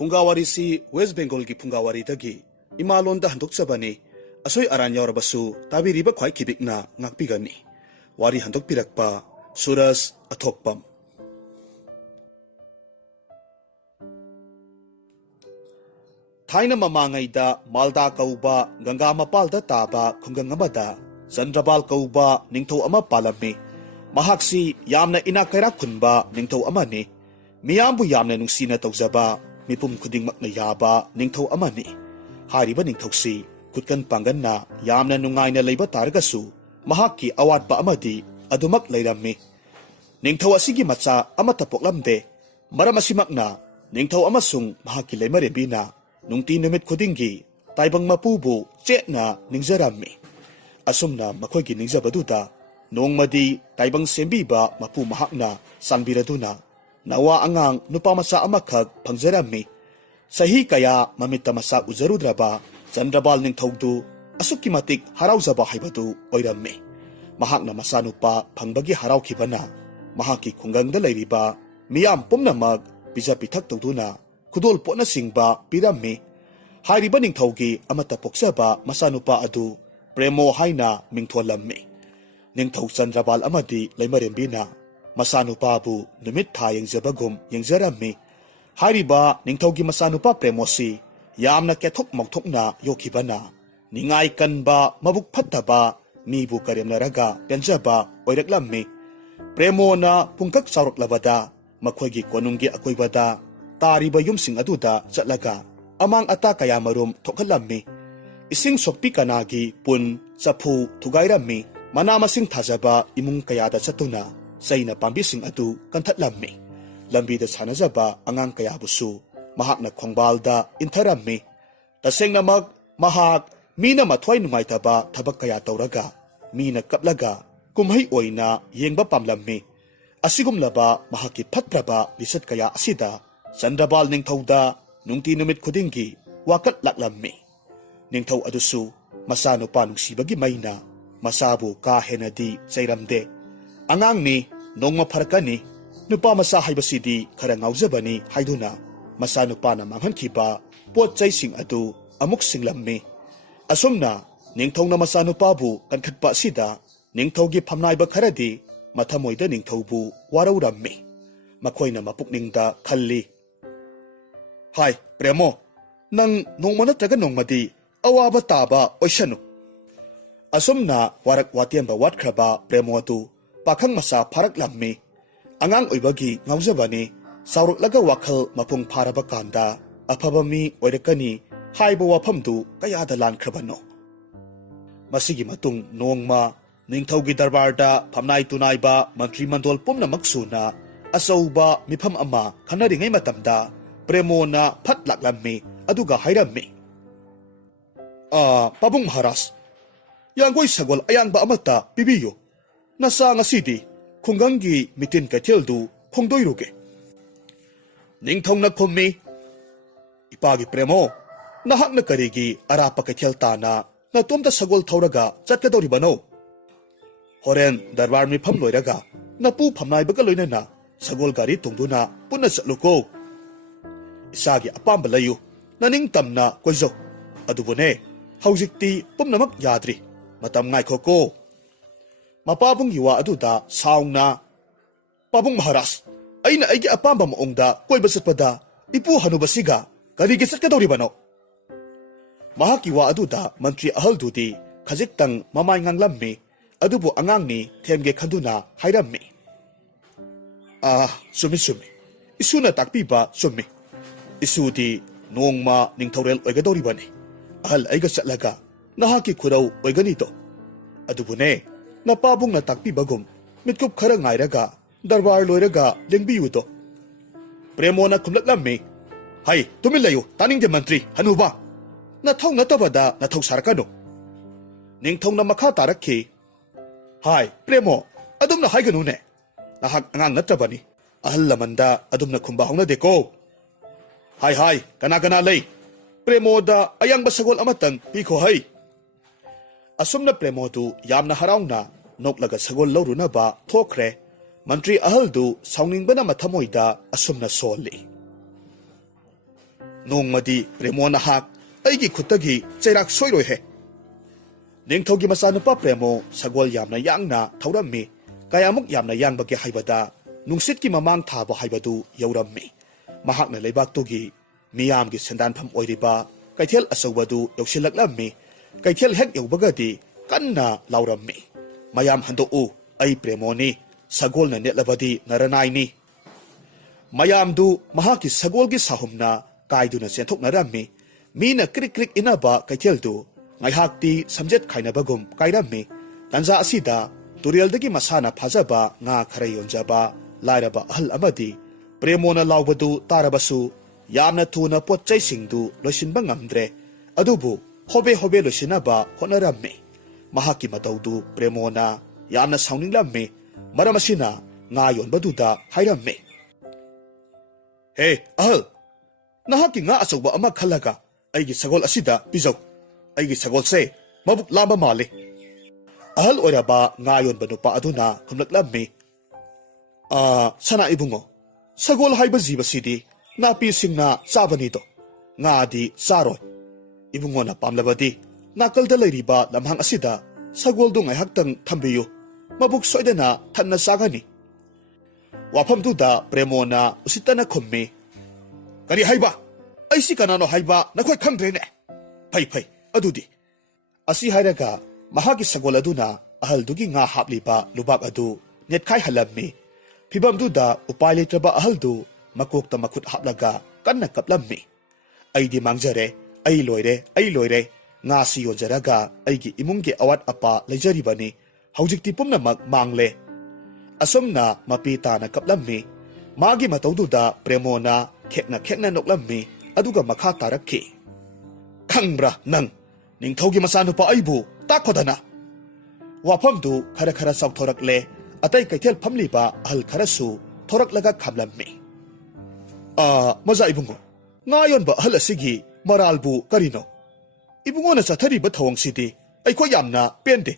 ꯐꯨꯡꯒꯥꯋꯥꯔꯤꯁꯤ west ꯕꯦꯡꯒꯣꯜꯒꯤ ꯐꯨꯡꯒꯥꯋꯥꯔꯤꯗꯒꯤ ꯏꯃꯥꯂꯣꯟꯗ ꯍꯟꯗꯣꯛꯆꯕꯅꯤ ꯑꯁꯣꯏ ꯑꯔꯥꯟ ꯌꯥꯎꯔꯕꯁꯨ ꯇꯥꯕꯤꯔꯤꯕ ꯈ꯭ꯋꯥꯏ ꯈꯤꯕꯤꯛꯅ ꯉꯥꯛꯄꯤꯒꯅꯤ ꯋꯥꯔꯤ ꯍꯟꯗꯣꯛꯄꯤꯔꯛꯄ ꯁꯨꯔꯖ ꯑꯊꯣꯛꯄꯝ ꯊꯥꯏꯅ ꯃꯃꯥꯡꯉꯩꯗ ꯃꯥꯜꯗꯥ ꯀꯧꯕ ꯒꯪꯒꯥ ꯃꯄꯥꯜꯗ ꯇꯥꯕ ꯈꯨꯡꯒꯪ ꯑꯃꯗ ꯆꯟꯗ꯭ꯔꯕꯥꯜ ꯀꯧꯕ ꯅꯤꯡꯊꯧ ꯑꯃ ꯄꯥꯜꯂꯝꯃꯤ ꯃꯍꯥꯛꯁꯤ ꯌꯥꯝꯅ ꯏꯅꯥꯛ ꯀꯩꯔꯥꯛ ꯈꯨꯟꯕ ꯅꯤꯡꯊꯧ ꯑꯃꯅꯤ ꯃꯤꯌꯥꯝꯕꯨ ꯌꯥꯝꯅ ꯅꯨꯡꯁꯤꯅ ꯇꯧꯖꯕ ꯃꯤꯄꯨꯝ ꯈꯨꯗꯤꯡꯃꯛꯅ ꯌꯥꯕ ꯅꯤꯡꯊꯧ ꯑꯃꯅꯤ ꯍꯥꯏꯔꯤꯕ ꯅꯤꯡꯊꯧꯁꯤ ꯈꯨꯠꯀꯟ ꯄꯥꯡꯒꯟꯅ ꯌꯥꯝꯅ ꯅꯨꯡꯉꯥꯏꯅ ꯂꯩꯕ ꯇꯥꯔꯒꯁꯨ ꯃꯍꯥꯛꯀꯤ ꯑꯋꯥꯠꯄ ꯑꯃꯗꯤ ꯑꯗꯨꯃꯛ ꯂꯩꯔꯝꯃꯤ ꯅꯤꯡꯊꯧ ꯑꯁꯤꯒꯤ ꯃꯆꯥ ꯑꯃꯠꯇ ꯄꯣꯛꯂꯝꯗꯦ ꯃꯔꯝ ꯑꯁꯤꯃꯛꯅ ꯅꯤꯡꯊꯧ ꯑꯃꯁꯨꯡ ꯃꯍꯥꯛꯀꯤ ꯂꯩꯃꯔꯦꯝꯕꯤꯅ ꯅꯨꯡꯇꯤ ꯅꯨꯃꯤꯠ ꯈꯨꯗꯤꯡꯒꯤ ꯇꯥꯏꯕꯪ ꯃꯄꯨꯕꯨ ꯆꯦꯠꯅ ꯅꯤꯡꯖꯔꯝꯃꯤ ꯑꯁꯨꯝꯅ ꯃꯈꯣꯏꯒꯤ ꯅꯤꯡꯖꯕꯗꯨꯗ ꯅꯣꯡꯃꯗꯤ ꯇꯥꯏꯕꯪ ꯁꯦꯝꯕꯤꯕ ꯃꯄꯨ ꯃꯍꯥꯛꯅ ꯆꯥꯟꯕꯤꯔꯗꯨꯅ ꯅꯋꯥ ꯑꯉꯥꯡ ꯅꯨꯄꯥ ꯃꯆꯥ ꯑꯃꯈꯛ ꯐꯪꯖꯔꯝꯃꯤ ꯆꯍꯤ ꯀꯌꯥ ꯃꯃꯤꯠꯇ ꯃꯁꯥ ꯎꯖꯔꯨꯗ꯭ꯔꯕ ꯆꯟꯗ꯭ꯔꯕꯥꯜ ꯅꯤꯡꯊꯧꯗꯨ ꯑꯁꯨꯛꯀꯤ ꯃꯇꯤꯛ ꯍꯔꯥꯎꯖꯕ ꯍꯥꯏꯕꯗꯨ ꯑꯣꯏꯔꯝꯃꯤ ꯃꯍꯥꯛꯅ ꯃꯆꯥꯅꯨꯄꯥ ꯐꯪꯕꯒꯤ ꯍꯔꯥꯎꯈꯤꯕꯅ ꯃꯍꯥꯛꯀꯤ ꯈꯨꯡꯒꯪꯗ ꯂꯩꯔꯤꯕ ꯃꯤꯌꯥꯝ ꯄꯨꯝꯅꯃꯛ ꯄꯤꯖ ꯄꯤꯊꯛ ꯇꯧꯗꯨꯅ ꯈꯨꯗꯣꯜ ꯄꯣꯠꯅꯆꯤꯡꯕ ꯄꯤꯔꯝꯃꯤ ꯍꯥꯏꯔꯤꯕ ꯅꯤꯡꯊꯧꯒꯤ ꯑꯃꯠꯇ ꯄꯣꯛꯆꯕ ꯃꯆꯥꯅꯨꯄꯥ ꯑꯗꯨ ꯄ꯭ꯔꯦꯃꯣ ꯍꯥꯏꯅ ꯃꯤꯡꯊꯣꯜꯂꯝꯃꯤ ꯅꯤꯡꯊꯧ ꯆꯟꯗ꯭ꯔꯕꯥꯜ ꯑꯃꯗꯤ ꯂꯩꯃꯔꯦꯝꯕꯤꯅ ꯃꯆꯥꯅꯨꯄꯥꯕꯨ ꯅꯨꯃꯤꯠ ꯊꯥ ꯌꯦꯡꯖꯕꯒꯨꯝ ꯌꯦꯡꯖꯔꯝꯃꯤ ꯍꯥꯏꯔꯤꯕ ꯅꯤꯡꯊꯧꯒꯤ ꯃꯆꯥꯅꯨꯄꯥ ꯄ꯭ꯔꯦꯃꯣꯁꯤ ꯌꯥꯝꯅ ꯀꯦꯊꯣꯛ ꯃꯧꯊꯣꯛꯅ ꯌꯣꯛꯈꯤꯕꯅ ꯅꯤꯡꯉꯥꯏ ꯀꯟꯕ ꯃꯕꯨꯛ ꯐꯠꯇꯕ ꯃꯤꯕꯨ ꯀꯔꯦꯝꯅꯔꯒ ꯄꯦꯟꯖꯕ ꯑꯣꯏꯔꯛꯂꯝꯃꯤ ꯄ꯭ꯔꯦꯃꯣꯅ ꯄꯨꯡꯀꯛ ꯆꯥꯎꯔꯛꯂꯕꯗ ꯃꯈꯣꯏꯒꯤ ꯀꯣꯅꯨꯡꯒꯤ ꯑꯀꯣꯏꯕꯗ ꯇꯥꯔꯤꯕ ꯌꯨꯝꯁꯤꯡ ꯑꯗꯨꯗ ꯆꯠꯂꯒ ꯑꯃꯥꯡ ꯑꯇꯥ ꯀꯌꯥꯃꯔꯨꯝ ꯊꯣꯛꯍꯜꯂꯝꯃꯤ ꯏꯁꯤꯡ ꯁꯣꯛꯄꯤ ꯀꯅꯥꯒꯤ ꯄꯨꯟ ꯆꯐꯨ ꯊꯨꯒꯥꯏꯔꯝꯃꯤ ꯃꯅꯥ ꯃꯁꯤꯡ ꯊꯥꯖꯕ ꯏꯃꯨꯡ ꯀꯌꯥꯗ ꯆꯠꯇꯨꯅ ꯆꯩꯅ ꯄꯥꯝꯕꯤꯁꯤꯡ ꯑꯗꯨ ꯀꯟꯊꯠꯂꯝꯃꯤ ꯂꯝꯕꯤꯗ ꯁꯥꯟꯅꯖꯕ ꯑꯉꯥꯡ ꯀꯌꯥꯕꯨꯁꯨ ꯃꯍꯥꯛꯅ ꯈꯣꯡꯕꯥꯜꯗ ꯏꯟꯊꯔꯝꯃꯤ ꯇꯁꯦꯡꯅꯃꯛ ꯃꯍꯥꯛ ꯃꯤꯅ ꯃꯊ꯭ꯋꯥꯏ ꯅꯨꯡꯉꯥꯏꯇꯕ ꯊꯕꯛ ꯀꯌꯥ ꯇꯧꯔꯒ ꯃꯤꯅ ꯀꯞꯂꯒ ꯀꯨꯝꯍꯩ ꯑꯣꯏꯅ ꯌꯦꯡꯕ ꯄꯥꯝꯂꯝꯃꯤ ꯑꯁꯤꯒꯨꯝꯂꯕ ꯃꯍꯥꯛꯀꯤ ꯐꯠꯇ꯭ꯔꯕ ꯂꯤꯆꯠ ꯀꯌꯥ ꯑꯁꯤꯗ ꯆꯟꯗ꯭ꯔꯕꯥꯜ ꯅꯤꯡꯊꯧꯗ ꯅꯨꯡꯇꯤ ꯅꯨꯃꯤꯠ ꯈꯨꯗꯤꯡꯒꯤ ꯋꯥꯀꯠ ꯂꯥꯛꯂꯝꯃꯤ ꯅꯤꯡꯊꯧ ꯑꯗꯨꯁꯨ ꯃꯆꯥꯅꯨꯄꯥ ꯅꯨꯡꯁꯤꯕꯒꯤ ꯃꯩꯅ ꯃꯆꯥꯕꯨ ꯀꯥ ꯍꯦꯟꯅꯗꯤ ꯆꯩꯔꯝꯗꯦ ꯑꯉꯥꯡꯅꯤ ꯅꯣꯡꯃ ꯐꯔꯛꯀꯅꯤ ꯅꯨꯄꯥ ꯃꯆꯥ ꯍꯥꯏꯕꯁꯤꯗꯤ ꯈꯔ ꯉꯥꯎꯖꯕꯅꯤ ꯍꯥꯏꯗꯨꯅ ꯃꯆꯥꯅꯨꯄꯥꯅ ꯃꯥꯡꯍꯟꯈꯤꯕ ꯄꯣꯠ ꯆꯩꯁꯤꯡ ꯑꯗꯨ ꯑꯃꯨꯛ ꯁꯤꯡꯂꯝꯃꯤ ꯑꯁꯨꯝꯅ ꯅꯤꯡꯊꯧꯅ ꯃꯆꯥꯅꯨꯄꯥꯕꯨ ꯀꯟꯈꯠꯄ ꯑꯁꯤꯗ ꯅꯤꯡꯊꯧꯒꯤ ꯐꯝꯅꯥꯏꯕ ꯈꯔꯗꯤ ꯃꯊꯃꯣꯏꯗ ꯅꯤꯡꯊꯧꯕꯨ ꯋꯥꯔꯧꯔꯝꯃꯤ ꯃꯈꯣꯏꯅ ꯃꯄꯨꯛꯅꯤꯡꯗ ꯈꯜꯂꯤ ꯍꯥꯏ ꯄ꯭ꯔꯦꯃꯣ ꯅꯪ ꯅꯣꯡꯃ ꯅꯠꯇ꯭ꯔꯒ ꯅꯣꯡꯃꯗꯤ ꯑꯋꯥꯕ ꯇꯥꯕ ꯑꯣꯏꯁꯅꯨ ꯑꯁꯨꯝꯅ ꯋꯥꯔꯛ ꯋꯥꯇꯦꯝꯕ ꯋꯥꯠꯈ꯭ꯔꯕ ꯄ꯭ꯔꯦꯃꯣ ꯑꯗꯨ ꯄꯥꯈꯪ ꯃꯆꯥ ꯐꯥꯔꯛꯂꯝꯃꯤ ꯑꯉꯥꯡ ꯑꯣꯏꯕꯒꯤ ꯉꯥꯎꯖꯕꯅꯤ ꯆꯥꯎꯔꯛꯂꯒ ꯋꯥꯈꯜ ꯃꯄꯨꯡ ꯐꯥꯔꯕ ꯀꯥꯟꯗ ꯑꯐꯕ ꯃꯤ ꯑꯣꯏꯔꯛꯀꯅꯤ ꯍꯥꯏꯕ ꯋꯥꯐꯝꯗꯨ ꯀꯌꯥꯗ ꯂꯥꯟꯈ꯭ꯔꯕꯅꯣ ꯃꯁꯤꯒꯤ ꯃꯇꯨꯡ ꯅꯣꯡꯃ ꯅꯤꯡꯊꯧꯒꯤ ꯗꯔꯕꯥꯔꯗ ꯐꯝꯅꯥꯏ ꯇꯨꯅꯥꯏꯕ ꯃꯟꯇ꯭ꯔꯤ ꯃꯟꯗꯣꯜ ꯄꯨꯝꯅꯃꯛ ꯁꯨꯅ ꯑꯆꯧꯕ ꯃꯤꯐꯝ ꯑꯃ ꯈꯟꯅꯔꯤꯉꯩ ꯃꯇꯝꯗ ꯄ꯭ꯔꯦꯃꯣꯅ ꯐꯠ ꯂꯥꯛꯂꯝꯃꯤ ꯑꯗꯨꯒ ꯍꯥꯏꯔꯝꯃꯤ ꯄꯥꯕꯨꯡ ꯃꯍꯥꯔꯥꯖ ꯌꯥꯡꯒꯣꯏ ꯁꯒꯣꯜ ꯑꯌꯥꯡꯕ ꯑꯃꯠꯇ ꯄꯤꯕꯤꯌꯨ ꯅꯆꯥ ꯉꯁꯤꯗꯤ ꯈꯨꯡꯒꯪꯒꯤ ꯃꯤꯇꯤꯟ ꯀꯩꯊꯦꯜꯗꯨ ꯈꯣꯡꯗꯣꯏꯔꯨꯒꯦ ꯅꯤꯡꯊꯧꯅ ꯈꯨꯝꯃꯤ ꯏꯄꯥꯒꯤ ꯄ꯭ꯔꯦꯃꯣ ꯅꯍꯥꯛꯅ ꯀꯔꯤꯒꯤ ꯑꯔꯥꯞꯄ ꯀꯩꯊꯦꯜ ꯇꯥꯅ ꯅꯇꯣꯝꯇ ꯁꯒꯣꯜ ꯊꯧꯔꯒ ꯆꯠꯀꯗꯧꯔꯤꯕꯅꯣ ꯍꯣꯔꯦꯟ ꯗꯔꯕꯥꯔ ꯃꯤꯐꯝ ꯂꯣꯏꯔꯒ ꯅꯄꯨ ꯐꯝꯅꯥꯏꯕꯒ ꯂꯣꯏꯅꯅ ꯁꯒꯣꯜ ꯒꯥꯔꯤ ꯇꯣꯡꯗꯨꯅ ꯄꯨꯟꯅ ꯆꯠꯂꯨꯀꯣ ꯏꯁꯥꯒꯤ ꯑꯄꯥꯝꯕ ꯂꯩꯌꯨ ꯅꯅꯤꯡꯇꯝꯅ ꯀꯣꯏꯖꯧ ꯑꯗꯨꯕꯨꯅꯦ ꯍꯧꯖꯤꯛꯇꯤ ꯄꯨꯝꯅꯃꯛ ꯌꯥꯗ꯭ꯔꯤ ꯃꯇꯝ ꯉꯥꯏꯈꯣꯀꯣ ꯃꯄꯥꯕꯨꯡꯒꯤ ꯋꯥ ꯑꯗꯨꯗ ꯁꯥꯎꯅ ꯄꯥꯕꯨꯡ ꯃꯍꯥꯔꯥꯖ ꯑꯩꯅ ꯑꯩꯒꯤ ꯑꯄꯥꯝꯕ ꯃꯑꯣꯡꯗ ꯀꯣꯏꯕ ꯆꯠꯄꯗ ꯏꯄꯨ ꯍꯅꯨꯕꯁꯤꯒ ꯀꯔꯤꯒꯤ ꯆꯠꯀꯗꯧꯔꯤꯕꯅꯣ ꯃꯍꯥꯛꯀꯤ ꯋꯥ ꯑꯗꯨꯗ ꯃꯟꯇ꯭ꯔꯤ ꯑꯍꯜꯗꯨꯗꯤ ꯈꯖꯤꯛꯇꯪ ꯃꯃꯥꯏ ꯉꯥꯡꯂꯝꯃꯤ ꯑꯗꯨꯕꯨ ꯑꯉꯥꯡꯅꯤ ꯊꯦꯝꯒꯦ ꯈꯟꯗꯨꯅ ꯍꯥꯏꯔꯝꯃꯤ ꯆꯨꯝꯃꯤ ꯆꯨꯝꯃꯤ ꯏꯁꯨꯅ ꯇꯥꯛꯄꯤꯕ ꯆꯨꯝꯃꯤ ꯏꯁꯨꯗꯤ ꯅꯣꯡꯃ ꯅꯤꯡꯊꯧꯔꯦꯜ ꯑꯣꯏꯒꯗꯧꯔꯤꯕꯅꯤ ꯑꯍꯜ ꯑꯩꯒ ꯆꯠꯂꯒ ꯅꯍꯥꯛꯀꯤ ꯈꯨꯔꯧ ꯑꯣꯏꯒꯅꯤꯗꯣ ꯑꯗꯨꯕꯨꯅꯦ ꯅꯄꯥꯕꯨꯡꯅ ꯇꯥꯛꯄꯤꯕꯒꯨꯝ ꯃꯤꯠꯀꯨꯞ ꯈꯔ ꯉꯥꯏꯔꯒ ꯗꯔꯕꯥꯔ ꯂꯣꯏꯔꯒ ꯂꯦꯡꯕꯤꯌꯨꯗꯣ ꯄ꯭ꯔꯦꯃꯣꯅ ꯈꯨꯝꯂꯛꯂꯝꯃꯤ ꯍꯩ ꯇꯨꯃꯤꯟ ꯂꯩꯌꯨ ꯇꯥꯅꯤꯡꯗꯦ ꯃꯟꯇ꯭ꯔꯤ ꯍꯅꯨꯕ ꯅꯊꯧ ꯅꯠꯇꯕꯗ ꯅꯊꯧ ꯁꯥꯔꯛꯀꯅꯨ ꯅꯤꯡꯊꯧꯅ ꯃꯈꯥ ꯇꯥꯔꯛꯈꯤ ꯍꯥꯏ ꯄ꯭ꯔꯦꯃꯣ ꯑꯗꯨꯝꯅ ꯍꯥꯏꯒꯅꯨꯅꯦ ꯅꯍꯥꯛ ꯑꯉꯥꯡ ꯅꯠꯇ꯭ꯔꯕꯅꯤ ꯑꯍꯜ ꯂꯃꯟꯗ ꯑꯗꯨꯝꯅ ꯈꯨꯝꯕ ꯍꯧꯅꯗꯦꯀꯣ ꯍꯥꯏ ꯀꯅꯥ ꯀꯅꯥ ꯂꯩ ꯄ꯭ꯔꯦꯃꯣꯗ ꯑꯌꯥꯡꯕ ꯁꯒꯣꯜ ꯑꯃꯇꯪ ꯄꯤꯈꯣ ꯍꯩ ꯑꯁꯨꯝꯅ ꯄ꯭ꯔꯦꯃꯣꯗꯨ ꯌꯥꯝꯅ ꯍꯔꯥꯎꯅ ꯅꯣꯛꯂꯒ ꯁꯒꯣꯜ ꯂꯧꯔꯨꯅꯕ ꯊꯣꯛꯈ꯭ꯔꯦ ꯃꯟꯇ꯭ꯔꯤ ꯑꯍꯜꯗꯨ ꯁꯥꯎꯅꯤꯡꯕꯅ ꯃꯊꯃꯣꯏꯗ ꯑꯁꯨꯝꯅ ꯁꯣꯜꯂꯤ ꯅꯣꯡꯃꯗꯤ ꯄ꯭ꯔꯦꯃꯣ ꯅꯍꯥꯛ ꯑꯩꯒꯤ ꯈꯨꯠꯇꯒꯤ ꯆꯩꯔꯥꯛ ꯁꯣꯏꯔꯣꯏꯍꯦ ꯅꯤꯡꯊꯧꯒꯤ ꯃꯆꯥꯅꯨꯄꯥ ꯄ꯭ꯔꯦꯃꯣ ꯁꯒꯣꯜ ꯌꯥꯝꯅ ꯌꯥꯡꯅ ꯊꯧꯔꯝꯃꯤ ꯀꯌꯥꯃꯨꯛ ꯌꯥꯝꯅ ꯌꯥꯡꯕꯒꯦ ꯍꯥꯏꯕꯗ ꯅꯨꯡꯁꯤꯠꯀꯤ ꯃꯃꯥꯡ ꯊꯥꯕ ꯍꯥꯏꯕꯗꯨ ꯌꯧꯔꯝꯃꯤ ꯃꯍꯥꯛꯅ ꯂꯩꯕꯥꯛꯇꯨꯒꯤ ꯃꯤꯌꯥꯝꯒꯤ ꯁꯦꯟꯗꯥꯟꯐꯝ ꯑꯣꯏꯔꯤꯕ ꯀꯩꯊꯦꯜ ꯑꯆꯧꯕꯗꯨ ꯌꯧꯁꯤꯜꯂꯛꯂꯝꯃꯤ ꯀꯩꯊꯦꯜ ꯍꯦꯛ ꯌꯧꯕꯒꯗꯤ ꯀꯟꯅ ꯂꯥꯎꯔꯝꯃꯤ ꯃꯌꯥꯝ ꯍꯟꯗꯣꯛꯎ ꯑꯩ ꯄ꯭ꯔꯦꯃꯣꯅꯤ ꯁꯒꯣꯜꯅ ꯅꯦꯠꯂꯕꯗꯤ ꯅꯔꯅꯥꯏꯅꯤ ꯃꯌꯥꯝꯗꯨ ꯃꯍꯥꯛꯀꯤ ꯁꯒꯣꯜꯒꯤ ꯁꯥꯍꯨꯝꯅ ꯀꯥꯏꯗꯨꯅ ꯆꯦꯟꯊꯣꯛꯅꯔꯝꯃꯤ ꯃꯤꯅ ꯀ꯭ꯔꯤꯛ ꯀ꯭ꯔꯤꯛ ꯏꯟꯅꯕ ꯀꯩꯊꯦꯜꯗꯨ ꯉꯥꯏꯍꯥꯛꯇꯤ ꯁꯝꯖꯦꯠ ꯈꯥꯏꯅꯕꯒꯨꯝ ꯀꯥꯏꯔꯝꯃꯤ ꯇꯟꯖꯥ ꯑꯁꯤꯗ ꯇꯨꯔꯦꯜꯗꯒꯤ ꯃꯁꯥꯅ ꯐꯥꯖꯕ ꯉꯥ ꯈꯔ ꯌꯣꯟꯖꯕ ꯂꯥꯏꯔꯕ ꯑꯍꯜ ꯑꯃꯗꯤ ꯄ꯭ꯔꯦꯃꯣꯅ ꯂꯥꯎꯕꯗꯨ ꯇꯥꯔꯕꯁꯨ ꯌꯥꯝꯅ ꯊꯨꯅ ꯄꯣꯠ ꯆꯩꯁꯤꯡꯗꯨ ꯂꯣꯏꯁꯤꯟꯕ ꯉꯝꯗ꯭ꯔꯦ ꯑꯗꯨꯕꯨ ꯍꯣꯕꯦ ꯍꯣꯕꯦ ꯂꯣꯏꯁꯤꯟꯅꯕ ꯍꯣꯠꯅꯔꯝꯃꯤ ꯃꯍꯥꯛꯀꯤ ꯃꯇꯧꯗꯨ ꯄ꯭ꯔꯦꯃꯣꯅ ꯌꯥꯝꯅ ꯁꯥꯎꯅꯤꯡꯂꯝꯃꯤ ꯃꯔꯝ ꯑꯁꯤꯅ ꯉꯥ ꯌꯣꯟꯕꯗꯨꯗ ꯍꯥꯏꯔꯝꯃꯤ ꯍꯦ ꯑꯍꯜ ꯅꯍꯥꯛꯀꯤ ꯉꯥ ꯑꯆꯧꯕ ꯑꯃ ꯈꯜꯂꯒ ꯑꯩꯒꯤ ꯁꯒꯣꯜ ꯑꯁꯤꯗ ꯄꯤꯖꯧ ꯑꯩꯒꯤ ꯁꯒꯣꯜꯁꯦ ꯃꯕꯨꯛ ꯂꯥꯝꯕ ꯃꯥꯜꯂꯤ ꯑꯍꯜ ꯑꯣꯏꯔꯕ ꯉꯥ ꯌꯣꯟꯕ ꯅꯨꯄꯥ ꯑꯗꯨꯅ ꯈꯨꯝꯂꯛꯂꯝꯃꯤ ꯁꯅꯥ ꯏꯕꯨꯡꯉꯣ ꯁꯒꯣꯜ ꯍꯥꯏꯕ ꯖꯤꯕꯁꯤꯗꯤ ꯅꯥꯄꯤꯁꯤꯡꯅ ꯆꯥꯕꯅꯤꯗꯣ ꯉꯥꯗꯤ ꯆꯥꯔꯣꯏ ꯏꯕꯨꯡꯉꯣꯅ ꯄꯥꯝꯂꯕꯗꯤ ꯅꯥꯀꯜꯗ ꯂꯩꯔꯤꯕ ꯂꯝꯍꯥꯡ ꯑꯁꯤꯗ ꯁꯒꯣꯜꯗꯨ ꯉꯥꯏꯍꯥꯛꯇꯪ ꯊꯝꯕꯤꯌꯨ ꯃꯕꯨꯛ ꯁꯣꯏꯗꯅ ꯊꯟꯅ ꯆꯥꯒꯅꯤ ꯋꯥꯐꯝꯗꯨꯗ ꯄ꯭ꯔꯦꯃꯣꯅ ꯎꯁꯤꯠꯇꯅ ꯈꯨꯝꯃꯤ ꯀꯔꯤ ꯍꯥꯏꯕ ꯑꯩꯁꯤ ꯀꯅꯥꯅꯣ ꯍꯥꯏꯕ ꯅꯈꯣꯏ ꯈꯪꯗ꯭ꯔꯦꯅꯦ ꯐꯩ ꯐꯩ ꯑꯗꯨꯗꯤ ꯑꯁꯤ ꯍꯥꯏꯔꯒ ꯃꯍꯥꯛꯀꯤ ꯁꯒꯣꯜ ꯑꯗꯨꯅ ꯑꯍꯜꯗꯨꯒꯤ ꯉꯥ ꯍꯥꯞꯂꯤꯕ ꯂꯨꯕꯥꯛ ꯑꯗꯨ ꯅꯦꯠꯈꯥꯏꯍꯜꯂꯝꯃꯤ ꯐꯤꯚꯝꯗꯨꯗ ꯎꯄꯥꯏ ꯂꯩꯇ꯭ꯔꯕ ꯑꯍꯜꯗꯨ ꯃꯀꯣꯛꯇ ꯃꯈꯨꯠ ꯍꯥꯞꯂꯒ ꯀꯟꯅ ꯀꯞꯂꯝꯃꯤ ꯑꯩꯗꯤ ꯃꯥꯡꯖꯔꯦ ꯑꯩ ꯂꯣꯏꯔꯦ ꯉꯥꯁꯤ ꯌꯣꯟꯖꯔꯒ ꯑꯩꯒꯤ ꯏꯃꯨꯡꯒꯤ ꯑꯋꯥꯠ ꯑꯄꯥ ꯂꯩꯖꯔꯤꯕꯅꯤ ꯍꯧꯖꯤꯛꯇꯤ ꯄꯨꯝꯅꯃꯛ ꯃꯥꯡꯂꯦ ꯑꯁꯨꯝꯅ ꯃꯄꯤ ꯇꯥꯅ ꯀꯞꯂꯝꯃꯤ ꯃꯥꯒꯤ ꯃꯇꯧꯗꯨꯗ ꯄ꯭ꯔꯦꯃꯣꯅ ꯈꯦꯛꯅ ꯅꯣꯛꯂꯝꯃꯤ ꯑꯗꯨꯒ ꯃꯈꯥ ꯇꯥꯔꯛꯈꯤ ꯈꯪꯕ꯭ꯔꯥ ꯅꯪ ꯅꯤꯡꯊꯧꯒꯤ ꯃꯆꯥꯅꯨꯄꯥ ꯑꯩꯕꯨ ꯇꯥꯛꯈꯣꯗꯅ ꯋꯥꯐꯝꯗꯨ ꯈꯔ ꯆꯥꯎꯊꯣꯔꯛꯂꯦ ꯑꯇꯩ ꯀꯩꯊꯦꯜ ꯐꯝꯂꯤꯕ ꯑꯍꯜ ꯈꯔꯁꯨ ꯊꯣꯔꯛꯂꯒ ꯈꯥꯝꯂꯝꯃꯤ ꯃꯖꯥ ꯏꯕꯨꯡꯉꯣ ꯉꯥ ꯌꯣꯟꯕ ꯑꯍꯜ ꯑꯁꯤꯒꯤ ꯃꯔꯥꯜꯕꯨ ꯀꯔꯤꯅꯣ ꯏꯕꯨꯡꯉꯣꯅ ꯆꯠꯊꯔꯤꯕ ꯊꯧꯑꯣꯡꯁꯤꯗꯤ ꯑꯩꯈꯣꯏ ꯌꯥꯝꯅ ꯄꯦꯟꯗꯦ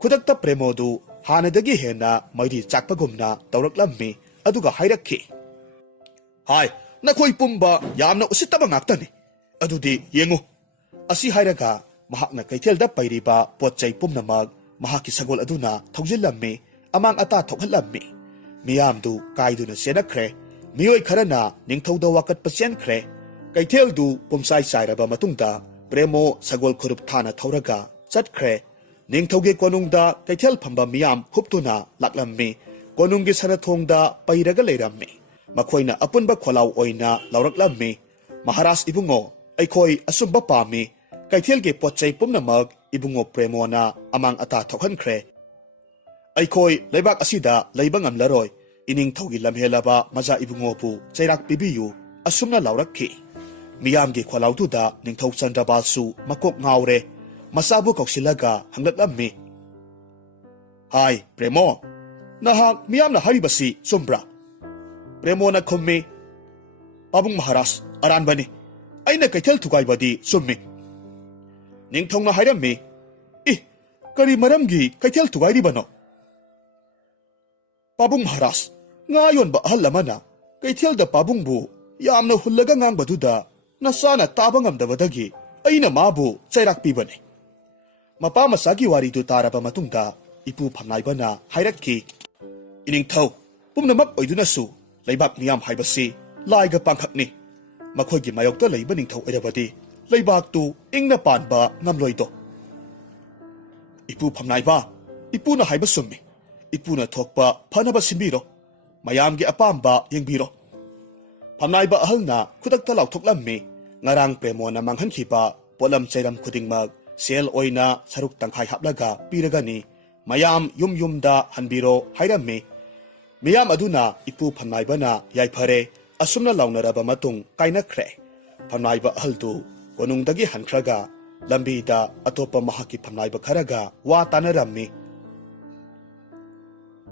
ꯈꯨꯗꯛꯇ ꯄ꯭ꯔꯦꯃꯣꯗꯨ ꯍꯥꯟꯅꯗꯒꯤ ꯍꯦꯟꯅ ꯃꯩꯔꯤ ꯆꯥꯛꯄꯒꯨꯝꯅ ꯇꯧꯔꯛꯂꯝꯃꯤ ꯑꯗꯨꯒ ꯍꯥꯏꯔꯛꯈꯤ ꯍꯥꯏ ꯅꯈꯣꯏ ꯄꯨꯝꯕ ꯌꯥꯝꯅ ꯎꯁꯤꯠꯇꯕ ꯉꯥꯛꯇꯅꯤ ꯑꯗꯨꯗꯤ ꯌꯦꯡꯉꯨ ꯑꯁꯤ ꯍꯥꯏꯔꯒ ꯃꯍꯥꯛꯅ ꯀꯩꯊꯦꯜꯗ ꯄꯩꯔꯤꯕ ꯄꯣꯠ ꯆꯩ ꯄꯨꯝꯅꯃꯛ ꯃꯍꯥꯛꯀꯤ ꯁꯒꯣꯜ ꯑꯗꯨꯅ ꯊꯧꯖꯤꯜꯂꯝꯃꯤ ꯑꯃꯥꯡ ꯑꯇꯥ ꯊꯣꯛꯍꯜꯂꯝꯃꯤ ꯃꯤꯌꯥꯝꯗꯨ ꯀꯥꯏꯗꯨꯅ ꯆꯦꯟꯅꯈ꯭ꯔꯦ ꯃꯤꯑꯣꯏ ꯈꯔꯅ ꯅꯤꯡꯊꯧꯗ ꯋꯥꯀꯠꯄ ꯆꯦꯟꯈ꯭ꯔꯦ ꯀꯩꯊꯦꯜꯗꯨ ꯄꯨꯝꯆꯥꯏ ꯆꯥꯏꯔꯕ ꯃꯇꯨꯡꯗ ꯄ꯭ꯔꯦꯃꯣ ꯁꯒꯣꯜ ꯈꯨꯔꯨꯞ ꯊꯥꯅ ꯊꯧꯔꯒ ꯆꯠꯈ꯭ꯔꯦ ꯅꯤꯡꯊꯧꯒꯤ ꯀꯣꯅꯨꯡꯗ ꯀꯩꯊꯦꯜ ꯐꯝꯕ ꯃꯤꯌꯥꯝ ꯍꯨꯞꯇꯨꯅ ꯂꯥꯛꯂꯝꯃꯤ ꯀꯣꯅꯨꯡꯒꯤ ꯁꯅꯊꯣꯡꯗ ꯄꯩꯔꯒ ꯂꯩꯔꯝꯃꯤ ꯃꯈꯣꯏꯅ ꯑꯄꯨꯟꯕ ꯈꯣꯜꯂꯥꯎ ꯑꯣꯏꯅ ꯂꯥꯎꯔꯛꯂꯝꯃꯤ ꯃꯍꯥꯔꯥꯖ ꯏꯕꯨꯡꯉꯣ ꯑꯩꯈꯣꯏ ꯑꯆꯨꯝꯕ ꯄꯥꯝꯃꯤ ꯀꯩꯊꯦꯜꯒꯤ ꯄꯣꯠ ꯆꯩ ꯄꯨꯝꯅꯃꯛ ꯏꯕꯨꯡꯉꯣ ꯄ꯭ꯔꯦꯃꯣꯅ ꯑꯃꯥꯡ ꯑꯇꯥ ꯊꯣꯛꯍꯟꯈ꯭ꯔꯦ ꯑꯩꯈꯣꯏ ꯂꯩꯕꯥꯛ ꯑꯁꯤꯗ ꯂꯩꯕ ꯉꯝꯂꯔꯣꯏ ꯏꯅꯤꯡꯊꯧꯒꯤ ꯂꯝꯍꯦꯜꯂꯕ ꯃꯖꯥ ꯏꯕꯨꯡꯉꯣꯕꯨ ꯆꯩꯔꯥꯛ ꯄꯤꯕꯤꯌꯨ ꯑꯁꯨꯝꯅ ꯂꯥꯎꯔꯛꯈꯤ ꯃꯤꯌꯥꯝꯒꯤ ꯈꯣꯜꯂꯥꯎꯗꯨꯗ ꯅꯤꯡꯊꯧ ꯆꯟꯗ꯭ꯔꯕꯥꯜꯁꯨ ꯃꯀꯣꯛ ꯉꯥꯎꯔꯦ ꯃꯆꯥꯕꯨ ꯀꯧꯁꯤꯜꯂꯒ ꯍꯪꯂꯛꯂꯝꯃꯤ ꯍꯥꯏ ꯄ꯭ꯔꯦꯃꯣ ꯅꯍꯥꯛ ꯃꯤꯌꯥꯝꯅ ꯍꯥꯏꯔꯤꯕꯁꯤ ꯆꯨꯝꯕ꯭ꯔꯥ ꯄ꯭ꯔꯦꯃꯣꯅ ꯈꯨꯝꯃꯤ ꯄꯥꯕꯨꯡ ꯃꯍꯥꯔꯥꯖ ꯑꯔꯥꯟꯕꯅꯤ ꯑꯩꯅ ꯀꯩꯊꯦꯜ ꯊꯨꯒꯥꯏꯕꯗꯤ ꯆꯨꯝꯃꯤ ꯅꯤꯡꯊꯧꯅ ꯍꯥꯏꯔꯝꯃꯤ ꯀꯔꯤ ꯃꯔꯝꯒꯤ ꯀꯩꯊꯦꯜ ꯊꯨꯒꯥꯏꯔꯤꯕꯅꯣ ꯄꯥꯕꯨꯡ ꯃꯍꯥꯔꯥꯖ ꯉꯥ ꯌꯣꯟꯕ ꯑꯍꯜ ꯑꯃꯅ ꯀꯩꯊꯦꯜꯗ ꯄꯥꯕꯨꯡꯕꯨ ꯌꯥꯝꯅ ꯍꯨꯜꯂꯒ ꯉꯥꯡꯕꯗꯨꯗ ꯅꯆꯥꯅ ꯇꯥꯕ ꯉꯝꯗꯕꯗꯒꯤ ꯑꯩꯅ ꯃꯥꯕꯨ ꯆꯩꯔꯥꯛ ꯄꯤꯕꯅꯤ ꯃꯄꯥ ꯃꯆꯥꯒꯤ ꯋꯥꯔꯤꯗꯨ ꯇꯥꯔꯕ ꯃꯇꯨꯡꯗ ꯏꯄꯨ ꯐꯝꯅꯥꯏꯕꯅ ꯍꯥꯏꯔꯛꯈꯤ ꯏꯅꯤꯡꯊꯧ ꯄꯨꯝꯅꯃꯛ ꯑꯣꯏꯗꯨꯅꯁꯨ ꯂꯩꯕꯥꯛ ꯃꯤꯌꯥꯝ ꯍꯥꯏꯕꯁꯤ ꯂꯥꯏꯒ ꯄꯥꯡꯈꯛꯅꯤ ꯃꯈꯣꯏꯒꯤ ꯃꯥꯌꯣꯛꯇ ꯂꯩꯕ ꯅꯤꯡꯊꯧ ꯑꯣꯏꯔꯕꯗꯤ ꯂꯩꯕꯥꯛꯇꯨ ꯏꯪꯅ ꯄꯥꯟꯕ ꯉꯝꯂꯣꯏꯗꯣ ꯏꯄꯨ ꯐꯝꯅꯥꯏꯕ ꯏꯄꯨꯅ ꯍꯥꯏꯕ ꯆꯨꯝꯃꯤ ꯏꯄꯨꯅ ꯊꯣꯛꯄ ꯐꯅꯕ ꯁꯤꯟꯕꯤꯔꯣ ꯃꯌꯥꯝꯒꯤ ꯑꯄꯥꯝꯕ ꯌꯦꯡꯕꯤꯔꯣ ꯐꯝꯅꯥꯏꯕ ꯑꯍꯜꯅ ꯈꯨꯗꯛꯇ ꯂꯥꯎꯊꯣꯛꯂꯝꯃꯤ ꯉꯔꯥꯡ ꯄ꯭ꯔꯦꯃꯣꯅ ꯃꯥꯡꯍꯟꯈꯤꯕ ꯄꯣꯠꯂꯝ ꯆꯩꯔꯝ ꯈꯨꯗꯤꯡꯃꯛ ꯁꯦꯜ ꯑꯣꯏꯅ ꯁꯔꯨꯛ ꯇꯪꯈꯥꯏ ꯍꯥꯞꯂꯒ ꯄꯤꯔꯒꯅꯤ ꯃꯌꯥꯝ ꯌꯨꯝꯗ ꯍꯟꯕꯤꯔꯣ ꯍꯥꯏꯔꯝꯃꯤ ꯃꯤꯌꯥꯝ ꯑꯗꯨꯅ ꯏꯄꯨ ꯐꯝꯅꯥꯏꯕꯅ ꯌꯥꯏꯐꯔꯦ ꯑꯁꯨꯝꯅ ꯂꯥꯎꯅꯔꯕ ꯃꯇꯨꯡ ꯀꯥꯏꯅꯈ꯭ꯔꯦ ꯐꯝꯅꯥꯏꯕ ꯑꯍꯜꯗꯨ ꯀꯣꯅꯨꯡꯗꯒꯤ ꯍꯟꯈ꯭ꯔꯒ ꯂꯝꯕꯤꯗ ꯑꯇꯣꯞꯄ ꯃꯍꯥꯛꯀꯤ ꯐꯝꯅꯥꯏꯕ ꯈꯔꯒ ꯋꯥ ꯇꯥꯅꯔꯝꯃꯤ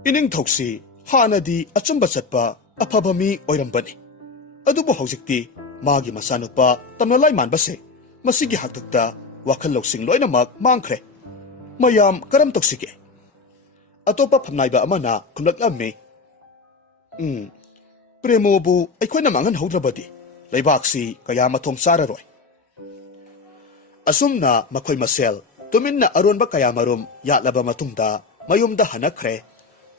ꯏꯅꯤꯡꯊꯧꯁꯤ ꯍꯥꯟꯅꯗꯤ ꯑꯆꯨꯝꯕ ꯆꯠꯄ ꯑꯐꯕ ꯃꯤ ꯑꯣꯏꯔꯝꯕꯅꯤ ꯑꯗꯨꯕꯨ ꯍꯧꯖꯤꯛꯇꯤ ꯃꯥꯒꯤ ꯃꯆꯥꯅꯨꯄꯥ ꯇꯝꯅꯂꯥꯏ ꯃꯥꯟꯕꯁꯦ ꯃꯁꯤꯒꯤ ꯍꯥꯛꯇꯛꯇ ꯋꯥꯈꯜ ꯂꯧꯁꯤꯡ ꯂꯣꯏꯅꯃꯛ ꯃꯥꯡꯈ꯭ꯔꯦ ꯃꯌꯥꯝ ꯀꯔꯝ ꯇꯧꯁꯤꯒꯦ ꯑꯇꯣꯞꯄ ꯐꯝꯅꯥꯏꯕ ꯑꯃꯅ ꯈꯨꯝꯂꯛꯂꯝꯃꯤ ꯄ꯭ꯔꯦꯃꯣꯕꯨ ꯑꯩꯈꯣꯏꯅ ꯃꯥꯡꯍꯟꯍꯧꯗ꯭ꯔꯕꯗꯤ ꯂꯩꯕꯥꯛꯁꯤ ꯀꯌꯥ ꯃꯊꯣꯡ ꯆꯥꯔꯔꯣꯏ꯫ ꯑꯁꯨꯝꯅ ꯃꯈꯣꯏ ꯃꯁꯦꯜ ꯇꯨꯃꯤꯟꯅ ꯑꯔꯣꯟꯕ ꯀꯌꯥꯃꯔꯨꯝ ꯌꯥꯠꯂꯕ ꯃꯇꯨꯡꯗ ꯃꯌꯨꯝꯗ ꯍꯟꯅꯈ꯭ꯔꯦ꯫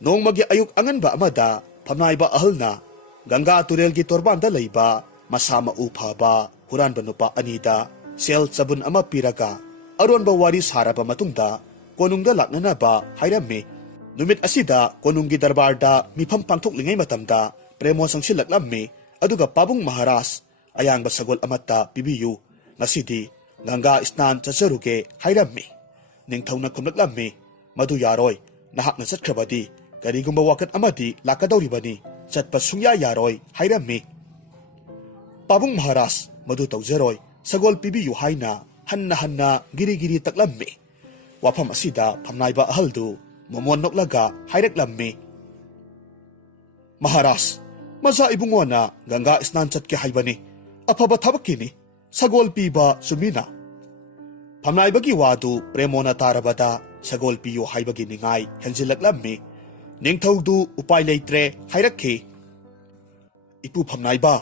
ꯅꯣꯡꯃꯒꯤ ꯑꯌꯨꯛ ꯑꯉꯟꯕ ꯑꯃꯗ ꯐꯝꯅꯥꯏꯕ ꯑꯍꯜꯅ ꯒꯪꯒꯥ ꯇꯨꯔꯦꯜꯒꯤ ꯇꯣꯔꯕꯥꯟꯗ ꯂꯩꯕ ꯃꯁꯥ ꯃꯎ ꯐꯕ ꯍꯨꯔꯥꯟꯕ ꯅꯨꯄꯥ ꯑꯅꯤꯗ ꯁꯦꯜ ꯆꯕꯨꯟ ꯑꯃ ꯄꯤꯔꯒ ꯑꯔꯣꯟꯕ ꯋꯥꯔꯤ ꯁꯥꯔꯕ ꯃꯇꯨꯡꯗ ꯀꯣꯅꯨꯡꯗ ꯂꯥꯛꯅꯅꯕ ꯍꯥꯏꯔꯝꯃꯤ꯫ ꯅꯨꯃꯤꯠ ꯑꯁꯤꯗ ꯀꯣꯅꯨꯡꯒꯤ ꯗꯔꯕꯥꯔꯗ ꯃꯤꯐꯝ ꯄꯥꯡꯊꯣꯛꯂꯤꯉꯩ ꯃꯇꯝꯗ ꯄ꯭ꯔꯦꯃꯣ ꯆꯪꯁꯤꯜꯂꯛꯂꯝꯃꯤ꯫ ꯑꯗꯨꯒ ꯄꯥꯕꯨꯡ ꯃꯍꯥꯔꯥꯖ, ꯑꯌꯥꯡꯕ ꯁꯒꯣꯜ ꯑꯃꯠꯇ ꯄꯤꯕꯤꯌꯨ, ꯉꯁꯤꯗꯤ ꯒꯪꯒꯥ ꯁ꯭ꯅꯥꯟ ꯆꯠꯆꯔꯨꯒꯦ ꯍꯥꯏꯔꯝꯃꯤ꯫ ꯅꯤꯡꯊꯧꯅ ꯈꯨꯝꯂꯛꯂꯝꯃꯤ, ꯃꯗꯨ ꯌꯥꯔꯣꯏ, ꯅꯍꯥꯛꯅ ꯆꯠꯈ꯭ꯔꯕꯗꯤ ꯀꯔꯤꯒꯨꯝꯕ ꯋꯥꯀꯠ ꯑꯃꯗꯤ ꯂꯥꯛꯀꯗꯧꯔꯤꯕꯅꯤ, ꯆꯠꯄ ꯁꯨꯡꯌꯥ ꯌꯥꯔꯣꯏ ꯍꯥꯏꯔꯝꯃꯤ꯫ ꯄꯥꯕꯨꯡ ꯃꯍꯥꯔꯥꯖ ꯃꯗꯨ ꯇꯧꯖꯔꯣꯏ, ꯁꯒꯣꯜ ꯄꯤꯕꯤꯌꯨ ꯍꯥꯏꯅ ꯍꯟꯅ ꯍꯟꯅ ꯒꯤꯔꯤ ꯒꯤꯔꯤ ꯇꯛꯂꯝꯃꯤ꯫ ꯋꯥꯐꯝ ꯑꯁꯤꯗ ꯐꯝꯅꯥꯏꯕ ꯑꯍꯜꯗꯨ ꯃꯃꯣꯟ ꯅꯣꯛꯂꯒ ꯍꯥꯏꯔꯛꯂꯝꯃꯤ, ꯃꯍꯥꯔꯥꯖ, ꯃꯆꯥ ꯏꯕꯨꯡꯉꯣꯅ ꯒꯪꯒꯥ ꯁ꯭ꯅꯥꯟ ꯆꯠꯀꯦ ꯍꯥꯏꯕꯅꯤ, ꯑꯐꯕ ꯊꯕꯛꯀꯤꯅꯤ, ꯁꯒꯣꯜ ꯄꯤꯕ ꯆꯨꯝꯃꯤꯅ꯫ ꯐꯝꯅꯥꯏꯕꯒꯤ ꯋꯥꯗꯨ ꯄ꯭ꯔꯦꯃꯣꯅ ꯇꯥꯔꯕꯗ ꯁꯒꯣꯜ ꯄꯤꯌꯨ ꯍꯥꯏꯕꯒꯤ ꯅꯤꯡꯉꯥꯏ ꯍꯦꯟꯖꯤꯜꯂꯛꯂꯝꯃꯤ꯫ ꯅꯤꯡꯊꯧꯗꯨ ꯎꯄꯥꯏ ꯂꯩꯇ꯭ꯔꯦ ꯍꯥꯏꯔꯛꯈꯤ, ꯏꯄꯨ ꯐꯝꯅꯥꯏꯕ,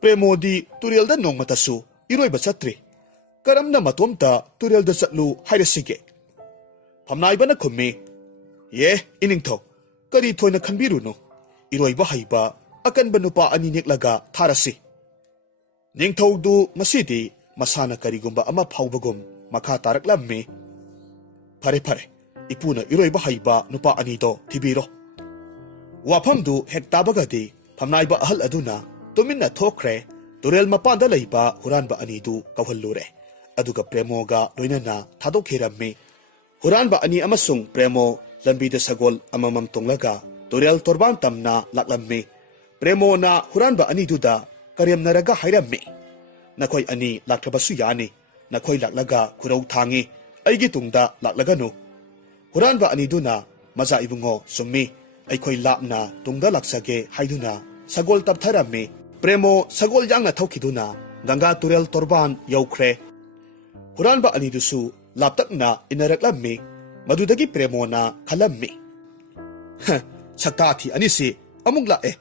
ꯄ꯭ꯔꯦꯃꯣꯗꯤ ꯇꯨꯔꯦꯜꯗ ꯅꯣꯡꯃꯇꯁꯨ ꯏꯔꯣꯏꯕ ꯆꯠꯇ꯭ꯔꯤ, ꯀꯔꯝꯅ ꯃꯇꯣꯝꯇ ꯇꯨꯔꯦꯜꯗ ꯆꯠꯂꯨ ꯍꯥꯏꯔꯁꯤꯒꯦ? ꯐꯝꯅꯥꯏꯕꯅ ꯈꯨꯝꯃꯤ, ꯏꯅꯤꯡꯊꯧ, ꯀꯔꯤ ꯊꯣꯏꯅ ꯈꯟꯕꯤꯔꯨꯅꯨ, ꯏꯔꯣꯏꯕ ꯍꯩꯕ ꯑꯀꯟꯕ ꯅꯨꯄꯥ ꯑꯅꯤ ꯅꯦꯛꯂꯒ ꯊꯥꯔꯁꯤ꯫ ꯅꯤꯡꯊꯧꯗꯨ ꯉꯁꯤꯗꯤ ꯃꯁꯥꯅ ꯀꯔꯤꯒꯨꯝꯕ ꯑꯃ ꯐꯥꯎꯕꯒꯨꯝ ꯃꯈꯥ ꯇꯥꯔꯛꯂꯝꯃꯤ, ꯐꯔꯦ ꯐꯔꯦ, ꯏꯄꯨꯅ ꯏꯔꯣꯏꯕ ꯍꯩꯕ ꯅꯨꯄꯥ ꯑꯅꯤꯗꯣ ꯊꯤꯕꯤꯔꯣ꯫ ꯋꯥꯐꯝꯗꯨ ꯍꯦꯛ ꯇꯥꯕꯒꯗꯤ ꯐꯝꯅꯥꯏꯕ ꯑꯍꯜ ꯑꯗꯨꯅ ꯇꯨꯃꯤꯟꯅ ꯊꯣꯛꯈ꯭ꯔꯦ꯫ ꯇꯨꯔꯦꯜ ꯃꯄꯥꯟꯗ ꯂꯩꯕ ꯍꯨꯔꯥꯟꯕ ꯑꯅꯤꯗꯨ ꯀꯧꯍꯜꯂꯨꯔꯦ, ꯑꯗꯨꯒ ꯄ꯭ꯔꯦꯃꯣꯒ ꯂꯣꯏꯅꯅ ꯊꯥꯗꯣꯛꯈꯤꯔꯝꯃꯤ꯫ ꯍꯨꯔꯥꯟꯕ ꯑꯅꯤ ꯑꯃꯁꯨꯡ ꯄ꯭ꯔꯦꯃꯣ ꯂꯝꯕꯤꯗ ꯁꯒꯣꯜ ꯑꯃꯃꯝ ꯇꯣꯡꯂꯒ ꯇꯨꯔꯦꯜ ꯇꯣꯔꯕꯥꯟ ꯇꯝꯅ ꯂꯥꯛꯂꯝꯃꯤ꯫ ꯄ꯭ꯔꯦꯃꯣꯅ ꯍꯨꯔꯥꯟꯕ ꯑꯅꯤꯗꯨꯗ ꯀꯔꯦꯝꯅꯔꯒ ꯍꯥꯏꯔꯝꯃꯤ, ꯅꯈꯣꯏ ꯑꯅꯤ ꯂꯥꯛꯇ꯭ꯔꯕꯁꯨ ꯌꯥꯅꯤ, ꯅꯈꯣꯏ ꯂꯥꯛꯂꯒ ꯈꯨꯔꯧ ꯊꯥꯡꯉꯤ, ꯑꯩꯒꯤ ꯇꯨꯡꯗ ꯂꯥꯛꯂꯒꯅꯨ꯫ ꯍꯨꯔꯥꯟꯕ ꯑꯅꯤꯗꯨꯅ, ꯃꯆꯥ ꯏꯕꯨꯡꯉꯣ, ꯆꯨꯝꯃꯤ, ꯑꯩꯈꯣꯏ ꯂꯥꯞꯅ ꯇꯨꯡꯗ ꯂꯥꯛꯆꯒꯦ ꯍꯥꯏꯗꯨꯅ ꯁꯒꯣꯜ ꯇꯞꯊꯔꯝꯃꯤ꯫ ꯄ꯭ꯔꯦꯃꯣ ꯁꯒꯣꯜ ꯌꯥꯡꯅ ꯊꯧꯈꯤꯗꯨꯅ ꯒꯪꯒꯥ ꯇꯨꯔꯦꯜ ꯇꯣꯔꯕꯥꯟ ꯌꯧꯈ꯭ꯔꯦ꯫ ꯍꯨꯔꯥꯟꯕ ꯑꯅꯤꯗꯨꯁꯨ ꯂꯥꯞꯇꯛꯅ ꯏꯟꯅꯔꯛꯂꯝꯃꯤ꯫ ꯃꯗꯨꯗꯒꯤ ꯄ꯭ꯔꯦꯃꯣꯅ ꯈꯜꯂꯝꯃꯤ, ꯁꯛꯇꯥꯊꯤ ꯑꯅꯤꯁꯤ ꯑꯃꯨꯛ ꯂꯥꯛꯑꯦ,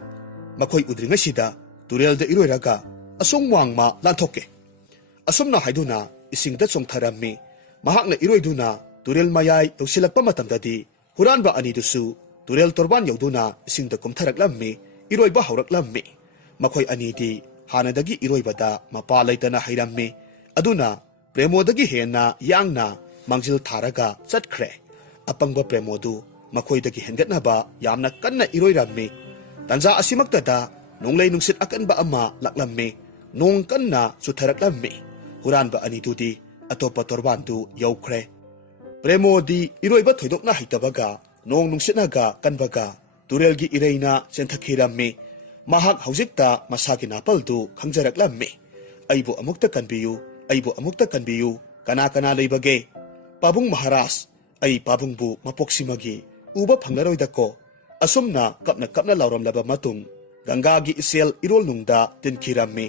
ꯃꯈꯣꯏ ꯎꯗ꯭ꯔꯤꯉꯩꯁꯤꯗ ꯇꯨꯔꯦꯜꯗ ꯏꯔꯣꯏꯔꯒ ꯑꯁꯣꯝ ꯋꯥꯡꯃ ꯂꯥꯟꯊꯣꯛꯀꯦ꯫ ꯑꯁꯨꯝꯅ ꯍꯥꯏꯗꯨꯅ ꯏꯁꯤꯡꯗ ꯆꯣꯡꯊꯔꯝꯃꯤ꯫ ꯃꯍꯥꯛꯅ ꯏꯔꯣꯏꯗꯨꯅ ꯇꯨꯔꯦꯜ ꯃꯌꯥꯏ ꯌꯧꯁꯤꯜꯂꯛꯄ ꯃꯇꯝꯗꯗꯤ ꯍꯨꯔꯥꯟꯕ ꯑꯅꯤꯗꯨꯁꯨ ꯇꯨꯔꯦꯜ ꯇꯣꯔꯕꯥꯟ ꯌꯧꯗꯨꯅ ꯏꯁꯤꯡꯗ ꯀꯨꯝꯊꯔꯛꯂꯝꯃꯤ, ꯏꯔꯣꯏꯕ ꯍꯧꯔꯛꯂꯝꯃꯤ꯫ ꯃꯈꯣꯏ ꯑꯅꯤꯗꯤ ꯍꯥꯟꯅꯗꯒꯤ ꯏꯔꯣꯏꯕꯗ ꯃꯄꯥ ꯂꯩꯇꯅ ꯍꯩꯔꯝꯃꯤ, ꯑꯗꯨꯅ ꯄ꯭ꯔꯦꯃꯣꯗꯒꯤ ꯍꯦꯟꯅ ꯌꯥꯡꯅ ꯃꯥꯡꯖꯤꯜ ꯊꯥꯔꯒ ꯆꯠꯈ꯭ꯔꯦ꯫ ꯑꯄꯪꯕ ꯄ꯭ꯔꯦꯃꯣꯗꯨ ꯃꯈꯣꯏꯗꯒꯤ ꯍꯦꯟꯒꯠꯅꯕ ꯌꯥꯝꯅ ꯀꯟꯅ ꯏꯔꯣꯏꯔꯝꯃꯤ꯫ ꯇꯟꯖꯥ ꯑꯁꯤꯃꯛꯇꯗ ꯅꯣꯡꯂꯩ ꯅꯨꯡꯁꯤꯠ ꯑꯀꯟꯕ ꯑꯃ ꯂꯥꯛꯂꯝꯃꯤ꯫ ꯅꯣꯡ ꯀꯟꯅ ꯆꯨꯊꯔꯛꯂꯝꯃꯤ꯫ ꯍꯨꯔꯥꯟꯕ ꯑꯅꯤꯗꯨꯗꯤ ꯑꯇꯣꯞꯄ ꯇꯣꯔꯕꯥꯟꯗꯨ ꯌꯧꯈ꯭ꯔꯦ꯫ ꯄ꯭ꯔꯦꯃꯣꯗꯤ ꯏꯔꯣꯏꯕ ꯊꯣꯏꯗꯣꯛꯅ ꯍꯩꯇꯕꯒ ꯅꯣꯡ ꯅꯨꯡꯁꯤꯠꯅꯒ ꯀꯟꯕꯒ ꯇꯨꯔꯦꯜꯒꯤ ꯏꯔꯩꯅ ꯆꯦꯟꯊꯈꯤꯔꯝꯃꯤ꯫ ꯃꯍꯥꯛ ꯍꯧꯖꯤꯛꯇ ꯃꯁꯥꯒꯤ ꯅꯥꯄꯜꯗꯨ ꯈꯪꯖꯔꯛꯂꯝꯃꯤ꯫ ꯑꯩꯕꯨ ꯑꯃꯨꯛꯇ ꯀꯟꯕꯤꯌꯨ, ꯑꯩꯕꯨ ꯑꯃꯨꯛꯇ ꯀꯟꯕꯤꯌꯨ, ꯀꯅꯥ ꯀꯅꯥ ꯂꯩꯕꯒꯦ? ꯄꯥꯕꯨꯡ ꯃꯍꯥꯔꯥꯖ, ꯑꯩ ꯄꯥꯕꯨꯡꯕꯨ ꯃꯄꯣꯛꯁꯤꯃꯒꯤ ꯎꯕ ꯐꯪꯂꯔꯣꯏꯗꯀꯣ꯫ ꯑꯁꯨꯝꯅ ꯀꯞꯅ ꯀꯞꯅ ꯂꯥꯎꯔꯝꯂꯕ ꯃꯇꯨꯡ ꯒꯪꯒꯥꯒꯤ ꯏꯆꯦꯜ ꯏꯔꯣꯜꯅꯨꯡꯗ ꯇꯤꯟꯈꯤꯔꯝꯃꯤ꯫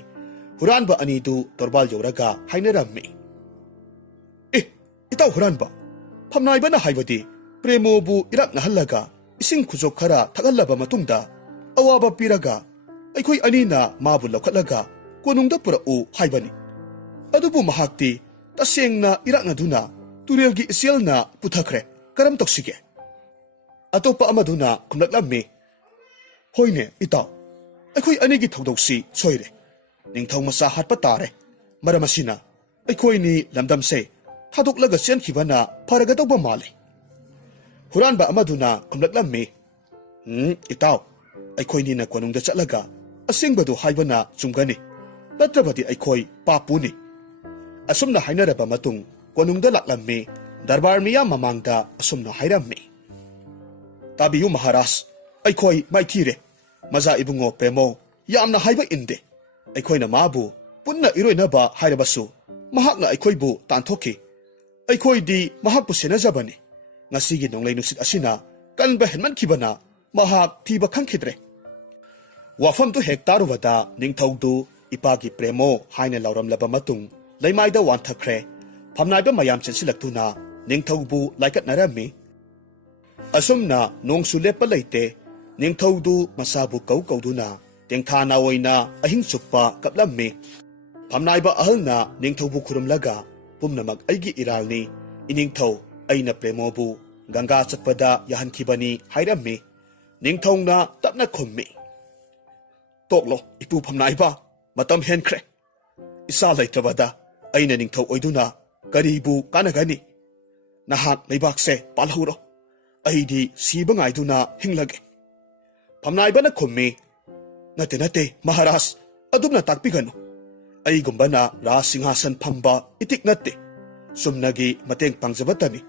ꯍꯨꯔꯥꯟꯕ ꯑꯅꯤꯗꯨ ꯇꯣꯔꯕꯥꯜ ꯌꯧꯔꯒ ꯍꯥꯏꯅꯔꯝꯃꯤ, ꯏꯇꯥꯎ ꯍꯨꯔꯥꯟꯕ, ꯐꯝꯅꯥꯏꯕꯅ ꯍꯥꯏꯕꯗꯤ ꯄ꯭ꯔꯦꯃꯣꯕꯨ ꯏꯔꯥꯛꯅꯍꯜꯂꯒ ꯏꯁꯤꯡ ꯈꯨꯖꯣꯛ ꯈꯔ ꯊꯛꯍꯜꯂꯕ ꯃꯇꯨꯡꯗ ꯑꯋꯥꯕ ꯄꯤꯔꯒ ꯑꯩꯈꯣꯏ ꯑꯅꯤꯅ ꯃꯥꯕꯨ ꯂꯧꯈꯠꯂꯒ ꯀꯣꯅꯨꯡꯗ ꯄꯨꯔꯛꯎ ꯍꯥꯏꯕꯅꯤ꯫ ꯑꯗꯨꯕꯨ ꯃꯍꯥꯛꯇꯤ ꯇꯁꯦꯡꯅ ꯏꯔꯥꯛꯅꯗꯨꯅ ꯇꯨꯔꯦꯜꯒꯤ ꯏꯆꯦꯜꯅ ꯄꯨꯊꯈ꯭ꯔꯦ, ꯀꯔꯝ ꯇꯧꯁꯤꯒꯦ? ꯑꯇꯣꯞꯄ ꯑꯃꯗꯨꯅ ꯈꯨꯝꯂꯛꯂꯝꯃꯤ, ꯍꯣꯏꯅꯦ ꯏꯇꯥꯎ, ꯑꯩꯈꯣꯏ ꯑꯅꯤꯒꯤ ꯊꯧꯗꯧꯁꯤ ꯁꯣꯏꯔꯦ, ꯅꯤꯡꯊꯧ ꯃꯆꯥ ꯍꯥꯠꯄ ꯇꯥꯔꯦ꯫ ꯃꯔꯝ ꯑꯁꯤꯅ ꯑꯩꯈꯣꯏꯅꯤ ꯂꯝꯗꯝꯁꯦ ꯊꯥꯗꯣꯛꯂꯒ ꯆꯦꯟꯈꯤꯕꯅ ꯐꯔꯒꯗꯧꯕ ꯃꯥꯜꯂꯤ꯫ ꯍꯨꯔꯥꯟꯕ ꯑꯃꯗꯨꯅ ꯈꯨꯝꯂꯛꯂꯝꯃꯤ, ꯏꯇꯥꯎ, ꯑꯩꯈꯣꯏꯅꯤꯅ ꯀꯣꯅꯨꯡꯗ ꯆꯠꯂꯒ ꯑꯁꯦꯡꯕꯗꯨ ꯍꯥꯏꯕꯅ ꯆꯨꯝꯒꯅꯤ, ꯅꯠꯇ꯭ꯔꯕꯗꯤ ꯑꯩꯈꯣꯏ ꯄꯥꯞꯄꯨꯅꯤ꯫ ꯑꯁꯨꯝꯅ ꯍꯥꯏꯅꯔꯕ ꯃꯇꯨꯡ ꯀꯣꯅꯨꯡꯗ ꯂꯥꯛꯂꯝꯃꯤ꯫ ꯗꯔꯕꯥꯔ ꯃꯤꯌꯥꯝ ꯃꯃꯥꯡꯗ ꯑꯁꯨꯝꯅ ꯍꯥꯏꯔꯝꯃꯤ, ꯇꯥꯕꯤꯌꯨ ꯃꯍꯥꯔꯥꯖ, ꯑꯩꯈꯣꯏ ꯃꯥꯏꯊꯤꯔꯦ꯫ ꯃꯆꯥ ꯏꯕꯨꯡꯉꯣ ꯄ꯭ꯔꯦꯃꯣ ꯌꯥꯝꯅ ꯍꯥꯏꯕ ꯏꯟꯗꯦ꯫ ꯑꯩꯈꯣꯏꯅ ꯃꯥꯕꯨ ꯄꯨꯟꯅ ꯏꯔꯣꯏꯅꯕ ꯍꯥꯏꯔꯕꯁꯨ ꯃꯍꯥꯛꯅ ꯑꯩꯈꯣꯏꯕꯨ ꯇꯥꯟꯊꯣꯛꯈꯤ꯫ ꯑꯩꯈꯣꯏꯗꯤ ꯃꯍꯥꯛꯄꯨ ꯁꯦꯟꯅꯖꯕꯅꯤ꯫ ꯉꯁꯤꯒꯤ ꯅꯣꯡꯂꯩ ꯅꯨꯡꯁꯤꯠ ꯑꯁꯤꯅ ꯀꯟꯕ ꯍꯦꯟꯃꯟꯈꯤꯕꯅ ꯃꯍꯥꯛ ꯊꯤꯕ ꯈꯪꯈꯤꯗ꯭ꯔꯦ꯫ ꯋꯥꯐꯝꯗꯨ ꯍꯦꯛ ꯇꯥꯔꯨꯕꯗ ꯅꯤꯡꯊꯧꯗꯨ ꯏꯄꯥꯒꯤ ꯄ꯭ꯔꯦꯃꯣ ꯍꯥꯏꯅ ꯂꯥꯎꯔꯝꯂꯕ ꯃꯇꯨꯡ ꯂꯩꯃꯥꯏꯗ ꯋꯥꯟꯊꯈ꯭ꯔꯦ꯫ ꯐꯝꯅꯥꯏꯕ ꯃꯌꯥꯝ ꯆꯦꯟꯁꯤꯜꯂꯛꯇꯨꯅ ꯅꯤꯡꯊꯧꯕꯨ ꯂꯥꯏꯀꯠꯅꯔꯝꯃꯤ꯫ ꯑꯁꯨꯝꯅ ꯅꯣꯡꯁꯨ ꯂꯦꯞꯄ ꯂꯩꯇꯦ꯫ ꯅꯤꯡꯊꯧꯗꯨ ꯃꯁꯥꯕꯨ ꯀꯧꯗꯨꯅ ꯇꯦꯡꯊꯥꯅ ꯑꯣꯏꯅ ꯑꯍꯤꯡ ꯆꯨꯞꯄ ꯀꯞꯂꯝꯃꯤ꯫ ꯐꯝꯅꯥꯏꯕ ꯑꯍꯜꯅ ꯅꯤꯡꯊꯧꯕꯨ ꯈꯨꯔꯨꯝꯂꯒ ꯄꯨꯝꯅꯃꯛ ꯑꯩꯒꯤ ꯏꯔꯥꯜꯅꯤ, ꯏꯅꯤꯡꯊꯧ ꯑꯩꯅ ꯄ꯭ꯔꯦꯃꯣꯕꯨ ꯒꯪꯒꯥ ꯆꯠꯄꯗ ꯌꯥꯍꯟꯈꯤꯕꯅꯤ ꯍꯥꯏꯔꯝꯃꯤ꯫ ꯅꯤꯡꯊꯧꯅ ꯇꯞꯅ ꯈꯨꯝꯃꯤ, ꯇꯣꯛꯂꯣ ꯏꯄꯨ ꯐꯝꯅꯥꯏꯕ, ꯃꯇꯝ ꯍꯦꯟꯈ꯭ꯔꯦ꯫ ꯏꯆꯥ ꯂꯩꯇ꯭ꯔꯕꯗ ꯑꯩꯅ ꯅꯤꯡꯊꯧ ꯑꯣꯏꯗꯨꯅ ꯀꯔꯤꯕꯨ ꯀꯥꯟꯅꯒꯅꯤ? ꯅꯍꯥꯛ ꯂꯩꯕꯥꯛꯁꯦ ꯄꯥꯜꯍꯧꯔꯣ, ꯑꯩꯗꯤ ꯁꯤꯕ ꯉꯥꯏꯗꯨꯅ ꯍꯤꯡꯂꯒꯦ꯫ ꯐꯝꯅꯥꯏꯕꯅ ꯈꯨꯝꯃꯤ, ꯅꯠꯇꯦ ꯅꯠꯇꯦ ꯃꯍꯥꯔꯥꯖ, ꯑꯗꯨꯝꯅ ꯇꯥꯛꯄꯤꯒꯅꯨ꯫ ꯑꯩꯒꯨꯝꯕꯅ ꯔꯥꯖ ꯁꯤꯡꯍꯥꯁꯟ ꯐꯝꯕ ꯏꯇꯤꯛ ꯅꯠꯇꯦ, ꯆꯨꯝꯅꯒꯤ ꯃꯇꯦꯡ ꯄꯥꯡꯖꯕꯇꯅꯤ꯫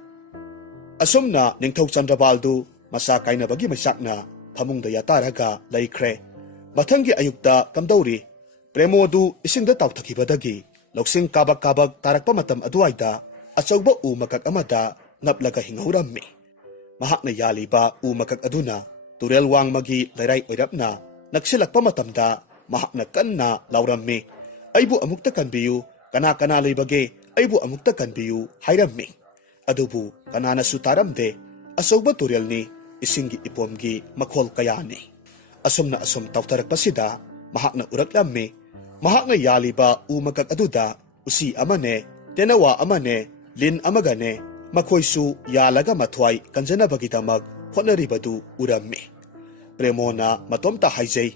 ꯑꯁꯨꯝꯅ ꯅꯤꯡꯊꯧ ꯆꯟꯗ꯭ꯔꯕꯥꯜꯗꯨ ꯃꯆꯥ ꯀꯥꯏꯅꯕꯒꯤ ꯃꯩꯆꯥꯛꯅ ꯐꯃꯨꯡꯗ ꯌꯥꯇꯥꯔꯒ ꯂꯩꯈ꯭ꯔꯦ꯫ ꯃꯊꯪꯒꯤ ꯑꯌꯨꯛꯇ ꯀꯝꯗꯧꯔꯤ? ꯄ꯭ꯔꯦꯃꯣꯗꯨ ꯏꯁꯤꯡꯗ ꯇꯥꯎꯊꯈꯤꯕꯗꯒꯤ ꯂꯧꯁꯤꯡ ꯀꯥꯕꯛ ꯀꯥꯕꯛ ꯇꯥꯔꯛꯄ ꯃꯇꯝ ꯑꯗꯨꯋꯥꯏꯗ ꯑꯆꯧꯕ ꯎ ꯃꯀꯛ ꯑꯃꯗ ꯅꯞꯂꯒ ꯍꯤꯡꯍꯧꯔꯝꯃꯤ꯫ ꯃꯍꯥꯛꯅ ꯌꯥꯜꯂꯤꯕ ꯎ ꯃꯀꯛ ꯑꯗꯨꯅ ꯇꯨꯔꯦꯜ ꯋꯥꯡꯃꯒꯤ ꯂꯩꯔꯥꯏ ꯑꯣꯏꯔꯞꯅ ꯅꯛꯁꯤꯜꯂꯛꯄ ꯃꯇꯝꯗ ꯃꯍꯥꯛꯅ ꯀꯟꯅ ꯂꯥꯎꯔꯝꯃꯤ, ꯑꯩꯕꯨ ꯑꯃꯨꯛꯇ ꯀꯟꯕꯤꯌꯨ, ꯀꯅꯥ ꯀꯅꯥ ꯂꯩꯕꯒꯦ, ꯑꯩꯕꯨ ꯑꯃꯨꯛꯇ ꯀꯟꯕꯤꯌꯨ ꯍꯥꯏꯔꯝꯃꯤ꯫ ꯑꯗꯨꯕꯨ ꯀꯅꯥꯅꯁꯨ ꯇꯥꯔꯝꯗꯦ꯫ ꯑꯆꯧꯕ ꯇꯨꯔꯦꯜꯅꯤ, ꯏꯁꯤꯡꯒꯤ ꯏꯄꯣꯝꯒꯤ ꯃꯈꯣꯜ ꯀꯌꯥꯅꯤ꯫ ꯑꯁꯨꯝꯅ ꯑꯁꯨꯝ ꯇꯥꯎꯊꯔꯛꯄꯁꯤꯗ ꯃꯍꯥꯛꯅ ꯎꯔꯛꯂꯝꯃꯤ, ꯃꯍꯥꯛꯅ ꯌꯥꯜꯂꯤꯕ ꯎ ꯃꯀꯛ ꯑꯗꯨꯗ ꯎꯆꯤ ꯑꯃꯅꯦ, ꯇꯦꯅꯋꯥ ꯑꯃꯅꯦ, ꯂꯤꯟ ꯑꯃꯒꯅꯦ, ꯃꯈꯣꯏꯁꯨ ꯌꯥꯜꯂꯒ ꯃꯊ꯭ꯋꯥꯏ ꯀꯟꯖꯅꯕꯒꯤꯗꯃꯛ ꯍꯣꯠꯅꯔꯤꯕꯗꯨ ꯎꯔꯝꯃꯤ꯫ ꯄ꯭ꯔꯦꯃꯣꯅ ꯃꯇꯣꯝꯇ ꯍꯥꯏꯖꯩ,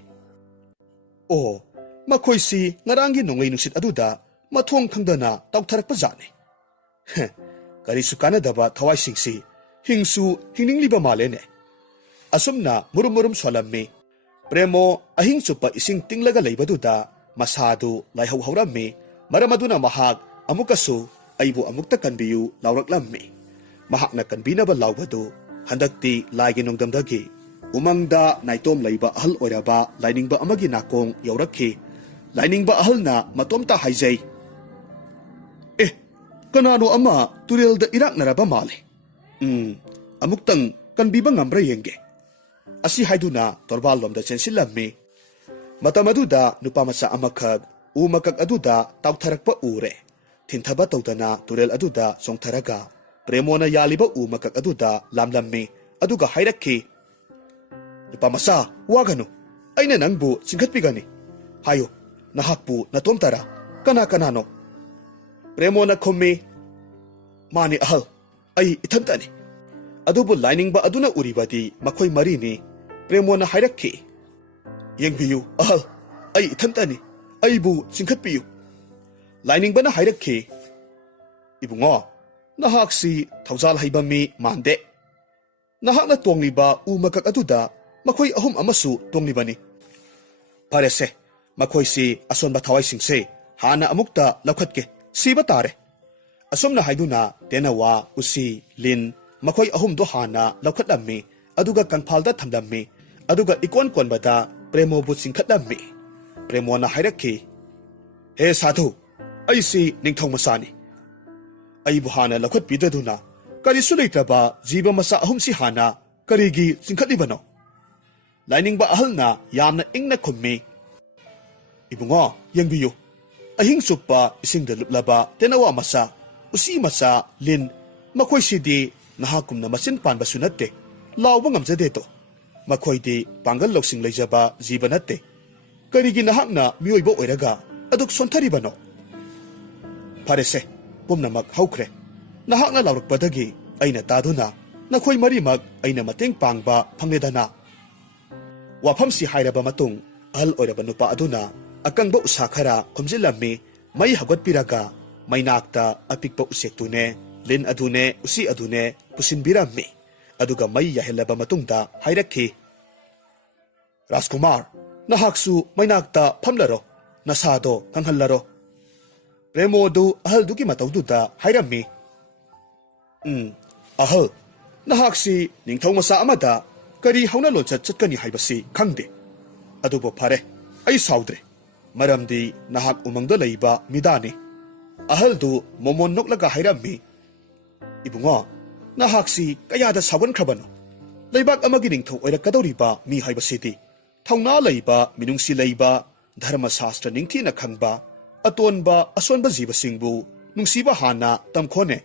ꯑꯣ, ꯃꯈꯣꯏꯁꯤ ꯉꯔꯥꯡꯒꯤ ꯅꯣꯡꯂꯩ ꯅꯨꯡꯁꯤꯠ ꯑꯗꯨꯗ ꯃꯊꯣꯡ ꯈꯪꯗꯅ ꯇꯥꯎꯊꯔꯛꯄ ꯖꯥꯠꯅꯤ꯫ ꯀꯔꯤꯁꯨ ꯀꯥꯟꯅꯗꯕ ꯊꯋꯥꯏꯁꯤꯡꯁꯤ ꯍꯤꯡꯁꯨ ꯍꯤꯡꯅꯤꯡꯂꯤꯕ ꯃꯥꯜꯂꯦꯅꯦ꯫ ꯑꯁꯨꯝꯅ ꯃꯨꯔꯨꯝ ꯃꯨꯔꯨꯝ ꯁꯣꯜꯂꯝꯃꯤ꯫ ꯄ꯭ꯔꯦꯃꯣ ꯑꯍꯤꯡ ꯆꯨꯞꯄ ꯏꯁꯤꯡ ꯇꯤꯡꯂꯒ ꯂꯩꯕꯗꯨꯗ ꯃꯁꯥꯗꯨ ꯂꯥꯏꯍꯧ ꯍꯧꯔꯝꯃꯤ꯫ ꯃꯔꯝ ꯑꯗꯨꯅ ꯃꯍꯥꯛ ꯑꯃꯨꯛꯀꯁꯨ ꯑꯩꯕꯨ ꯑꯃꯨꯛꯇ ꯀꯟꯕꯤꯌꯨ ꯂꯥꯎꯔꯛꯂꯝꯃꯤ꯫ ꯃꯍꯥꯛꯅ ꯀꯟꯕꯤꯅꯕ ꯂꯥꯎꯕꯗꯨ ꯍꯟꯗꯛꯇꯤ ꯂꯥꯏꯒꯤ ꯅꯣꯡꯗꯝꯗꯒꯤ ꯎꯃꯪꯗ ꯅꯥꯏꯇꯣꯝ ꯂꯩꯕ ꯑꯍꯜ ꯑꯣꯏꯔꯕ ꯂꯥꯏꯅꯤꯡꯕ ꯑꯃꯒꯤ ꯅꯥꯀꯣꯡ ꯌꯧꯔꯛꯈꯤ꯫ ꯂꯥꯏꯅꯤꯡꯕ ꯑꯍꯜꯅ ꯃꯇꯣꯝꯇ ꯍꯥꯏꯖꯩ, ꯑꯦ, ꯀꯅꯥꯅꯣ ꯑꯃ ꯇꯨꯔꯦꯜꯗ ꯏꯔꯥꯛꯅꯔꯕ ꯃꯥꯜꯂꯦ꯫ ꯑꯃꯨꯛꯇꯪ ꯀꯟꯕꯤꯕ ꯉꯝꯕ꯭ꯔꯥ ꯌꯦꯡꯒꯦ꯫ ꯑꯁꯤ ꯍꯥꯏꯗꯨꯅ ꯇꯣꯔꯕꯥꯜ ꯂꯣꯝꯗ ꯆꯦꯟꯁꯤꯜꯂꯝꯃꯤ꯫ ꯃꯇꯝ ꯑꯗꯨꯗ ꯅꯨꯄꯥ ꯃꯆꯥ ꯑꯃꯈꯛ ꯎ ꯃꯀꯛ ꯑꯗꯨꯗ ꯇꯥꯎꯊꯔꯛꯄ ꯎꯔꯦ꯫ ꯊꯤꯟꯊꯕ ꯇꯧꯗꯅ ꯇꯨꯔꯦꯜ ꯑꯗꯨꯗ ꯆꯣꯡꯊꯔꯒ ꯄ꯭ꯔꯦꯃꯣꯅ ꯌꯥꯜꯂꯤꯕ ꯎ ꯃꯀꯛ ꯑꯗꯨꯗ ꯂꯥꯝꯂꯝꯃꯤ꯫ ꯑꯗꯨꯒ ꯍꯥꯏꯔꯛꯈꯤ, ꯅꯨꯄꯥ ꯃꯆꯥ, ꯋꯥꯒꯅꯨ, ꯑꯩꯅ ꯅꯪꯕꯨ ꯆꯤꯡꯈꯠꯄꯤꯒꯅꯤ꯫ ꯍꯥꯏꯌꯨ, ꯅꯍꯥꯛꯄꯨ ꯅꯇꯣꯝꯇꯔꯥ? ꯀꯅꯥ ꯀꯅꯥꯅꯣ? ꯄ꯭ꯔꯦꯃꯣꯅ ꯈꯨꯝꯃꯤ, ꯃꯥꯅꯤ ꯑꯍꯜ, ꯑꯩ ꯏꯊꯟꯇꯅꯤ꯫ ꯑꯗꯨꯕꯨ ꯂꯥꯏꯅꯤꯡꯕ ꯑꯗꯨꯅ ꯎꯔꯤꯕꯗꯤ ꯃꯈꯣꯏ ꯃꯔꯤꯅꯤ꯫ ꯄ꯭ꯔꯦꯃꯣꯅ ꯍꯥꯏꯔꯛꯈꯤ, ꯌꯦꯡꯕꯤꯌꯨ ꯑꯍꯜ, ꯑꯩ ꯏꯊꯟꯇꯅꯤ, ꯑꯩꯕꯨ ꯆꯤꯡꯈꯠꯄꯤꯌꯨ꯫ ꯂꯥꯏꯅꯤꯡꯕꯅ ꯍꯥꯏꯔꯛꯈꯤ, ꯏꯕꯨꯡꯉꯣ, ꯅꯍꯥꯛꯁꯤ ꯊꯧꯖꯥꯜ ꯍꯩꯕ ꯃꯤ ꯃꯥꯟꯗꯦ꯫ ꯅꯍꯥꯛꯅ ꯇꯣꯡꯂꯤꯕ ꯎ ꯃꯀꯛ ꯑꯗꯨꯗ ꯃꯈꯣꯏ ꯑꯍꯨꯝ ꯑꯃꯁꯨ ꯇꯣꯡꯂꯤꯕꯅꯤ꯫ ꯐꯔꯦꯁꯦ, ꯃꯈꯣꯏꯁꯤ ꯑꯁꯣꯟꯕ ꯊꯋꯥꯏꯁꯤꯡꯁꯦ ꯍꯥꯟꯅ ꯑꯃꯨꯛꯇ ꯂꯧꯈꯠꯀꯦ, ꯁꯤꯕ ꯇꯥꯔꯦ꯫ ꯑꯁꯨꯝꯅ ꯍꯥꯏꯗꯨꯅ ꯇꯦꯅꯋꯥ, ꯎꯆꯤ, ꯂꯤꯟ, ꯃꯈꯣꯏ ꯑꯍꯨꯝꯗꯣ ꯍꯥꯟꯅ ꯂꯧꯈꯠꯂꯝꯃꯤ꯫ ꯑꯗꯨꯒ ꯀꯪꯐꯥꯜꯗ ꯊꯝꯂꯝꯃꯤ꯫ ꯑꯗꯨꯒ ꯏꯀꯣꯟ ꯀꯣꯟꯕꯗ ꯄ꯭ꯔꯦꯃꯣꯕꯨ ꯆꯤꯡꯈꯠꯂꯝꯃꯤ꯫ ꯄ꯭ꯔꯦꯃꯣꯅ ꯍꯥꯏꯔꯛꯈꯤ, ꯍꯦ ꯁꯥꯙꯨ, ꯑꯩꯁꯤ ꯅꯤꯡꯊꯧ ꯃꯆꯥꯅꯤ꯫ ꯑꯩꯕꯨ ꯍꯥꯟꯅ ꯂꯧꯈꯠꯄꯤꯗꯗꯨꯅ ꯀꯔꯤꯁꯨ ꯂꯩꯇ꯭ꯔꯕ ꯖꯤꯕ ꯃꯆꯥ ꯑꯍꯨꯝꯁꯤ ꯍꯥꯟꯅ ꯀꯔꯤꯒꯤ ꯆꯤꯡꯈꯠꯂꯤꯕꯅꯣ? ꯂꯥꯏꯅꯤꯡꯕ ꯑꯍꯜꯅ ꯌꯥꯝꯅ ꯏꯪꯅ ꯈꯨꯝꯃꯤ, ꯏꯕꯨꯡꯉꯣ, ꯌꯦꯡꯕꯤꯌꯨ, ꯑꯍꯤꯡ ꯆꯨꯞꯄ ꯏꯁꯤꯡꯗ ꯂꯨꯞꯂꯕ ꯇꯦꯅꯋꯥ ꯃꯆꯥ, ꯎꯆꯤ ꯃꯆꯥ, ꯂꯤꯟ, ꯃꯈꯣꯏꯁꯤꯗꯤ ꯅꯍꯥꯛꯀꯨꯝꯅ ꯃꯆꯤꯟ ꯄꯥꯟꯕꯁꯨ ꯅꯠꯇꯦ, ꯂꯥꯎꯕ ꯉꯝꯖꯗꯦꯗꯣ꯫ ꯃꯈꯣꯏꯗꯤ ꯄꯥꯡꯒꯜ ꯂꯧꯁꯤꯡ ꯂꯩꯖꯕ ꯖꯤꯕ ꯅꯠꯇꯦ꯫ ꯀꯔꯤꯒꯤ ꯅꯍꯥꯛꯅ ꯃꯤꯑꯣꯏꯕ ꯑꯣꯏꯔꯒ ꯑꯗꯨꯛ ꯁꯣꯟꯊꯔꯤꯕꯅꯣ? ꯐꯔꯦꯁꯦ, ꯄꯨꯝꯅꯃꯛ ꯍꯧꯈ꯭ꯔꯦ꯫ ꯅꯍꯥꯛꯅ ꯂꯥꯎꯔꯛꯄꯗꯒꯤ ꯑꯩꯅ ꯇꯥꯗꯨꯅ ꯅꯈꯣꯏ ꯃꯔꯤꯃꯛ ꯑꯩꯅ ꯃꯇꯦꯡ ꯄꯥꯡꯕ ꯐꯪꯂꯦꯗꯅ꯫ ꯋꯥꯐꯝꯁꯤ ꯍꯥꯏꯔꯕ ꯃꯇꯨꯡ ꯑꯍꯜ ꯑꯣꯏꯔꯕ ꯅꯨꯄꯥ ꯑꯗꯨꯅ ꯑꯀꯪꯕ ꯎꯁꯥ ꯈꯔ ꯈꯨꯝꯖꯤꯜꯂꯝꯃꯤ꯫ ꯃꯩ ꯍꯧꯒꯠꯄꯤꯔꯒ ꯃꯩꯅꯥꯛꯇ ꯑꯄꯤꯛꯄ ꯎꯆꯦꯛꯇꯨꯅꯦ, ꯂꯤꯟ ꯑꯗꯨꯅꯦ, ꯎꯆꯤ ꯑꯗꯨꯅꯦ ꯄꯨꯁꯤꯟꯕꯤꯔꯝꯃꯤ꯫ ꯑꯗꯨꯒ ꯃꯩ ꯌꯥꯏꯍꯜꯂꯕ ꯃꯇꯨꯡꯗ ꯍꯥꯏꯔꯛꯈꯤ, ꯔꯥꯖꯀꯨꯃꯥꯔ, ꯅꯍꯥꯛꯁꯨ ꯃꯩꯅꯥꯛꯇ ꯐꯝꯂꯔꯣ, ꯅꯁꯥꯗꯣ ꯀꯪꯍꯜꯂꯔꯣ꯫ ꯄ꯭ꯔꯦꯃꯣꯗꯨ ꯑꯍꯜꯗꯨꯒꯤ ꯃꯇꯧꯗꯨꯗ ꯍꯥꯏꯔꯝꯃꯤ, ꯑꯍꯜ, ꯅꯍꯥꯛꯁꯤ ꯅꯤꯡꯊꯧ ꯃꯆꯥ ꯑꯃꯗ ꯀꯔꯤ ꯍꯧꯅ ꯂꯣꯟꯆꯠ ꯆꯠꯀꯅꯤ ꯍꯥꯏꯕꯁꯤ ꯈꯪꯗꯦ꯫ ꯑꯗꯨꯕꯨ ꯐꯔꯦ, ꯑꯩ ꯁꯥꯎꯗ꯭ꯔꯦ, ꯃꯔꯝꯗꯤ ꯅꯍꯥꯛ ꯎꯃꯪꯗ ꯂꯩꯕ ꯃꯤꯗꯥꯅꯤ꯫ ꯑꯍꯜꯗꯨ ꯃꯣꯃꯣꯟ ꯅꯣꯛꯂꯒ ꯍꯥꯏꯔꯝꯃꯤ, ꯏꯕꯨꯡꯉꯣ, ꯅꯍꯥꯛꯁꯤ ꯀꯌꯥꯗ ꯁꯥꯎꯒꯟꯈ꯭ꯔꯕꯅꯣ? ꯂꯩꯕꯥꯛ ꯑꯃꯒꯤ ꯅꯤꯡꯊꯧ ꯑꯣꯏꯔꯛꯀꯗꯧꯔꯤꯕ ꯃꯤ ꯍꯥꯏꯕꯁꯤꯗꯤ ꯊꯧꯅꯥ ꯂꯩꯕ, ꯃꯤꯅꯨꯡꯁꯤ ꯂꯩꯕ, ꯙꯔꯃ ꯁꯥꯁꯇ꯭ꯔ ꯅꯤꯡꯊꯤꯅ ꯈꯪꯕ, ꯑꯇꯣꯟꯕ ꯑꯁꯣꯟꯕ ꯖꯤꯕꯁꯤꯡꯕꯨ ꯅꯨꯡꯁꯤꯕ ꯍꯥꯟꯅ ꯇꯝꯈꯣꯅꯦ꯫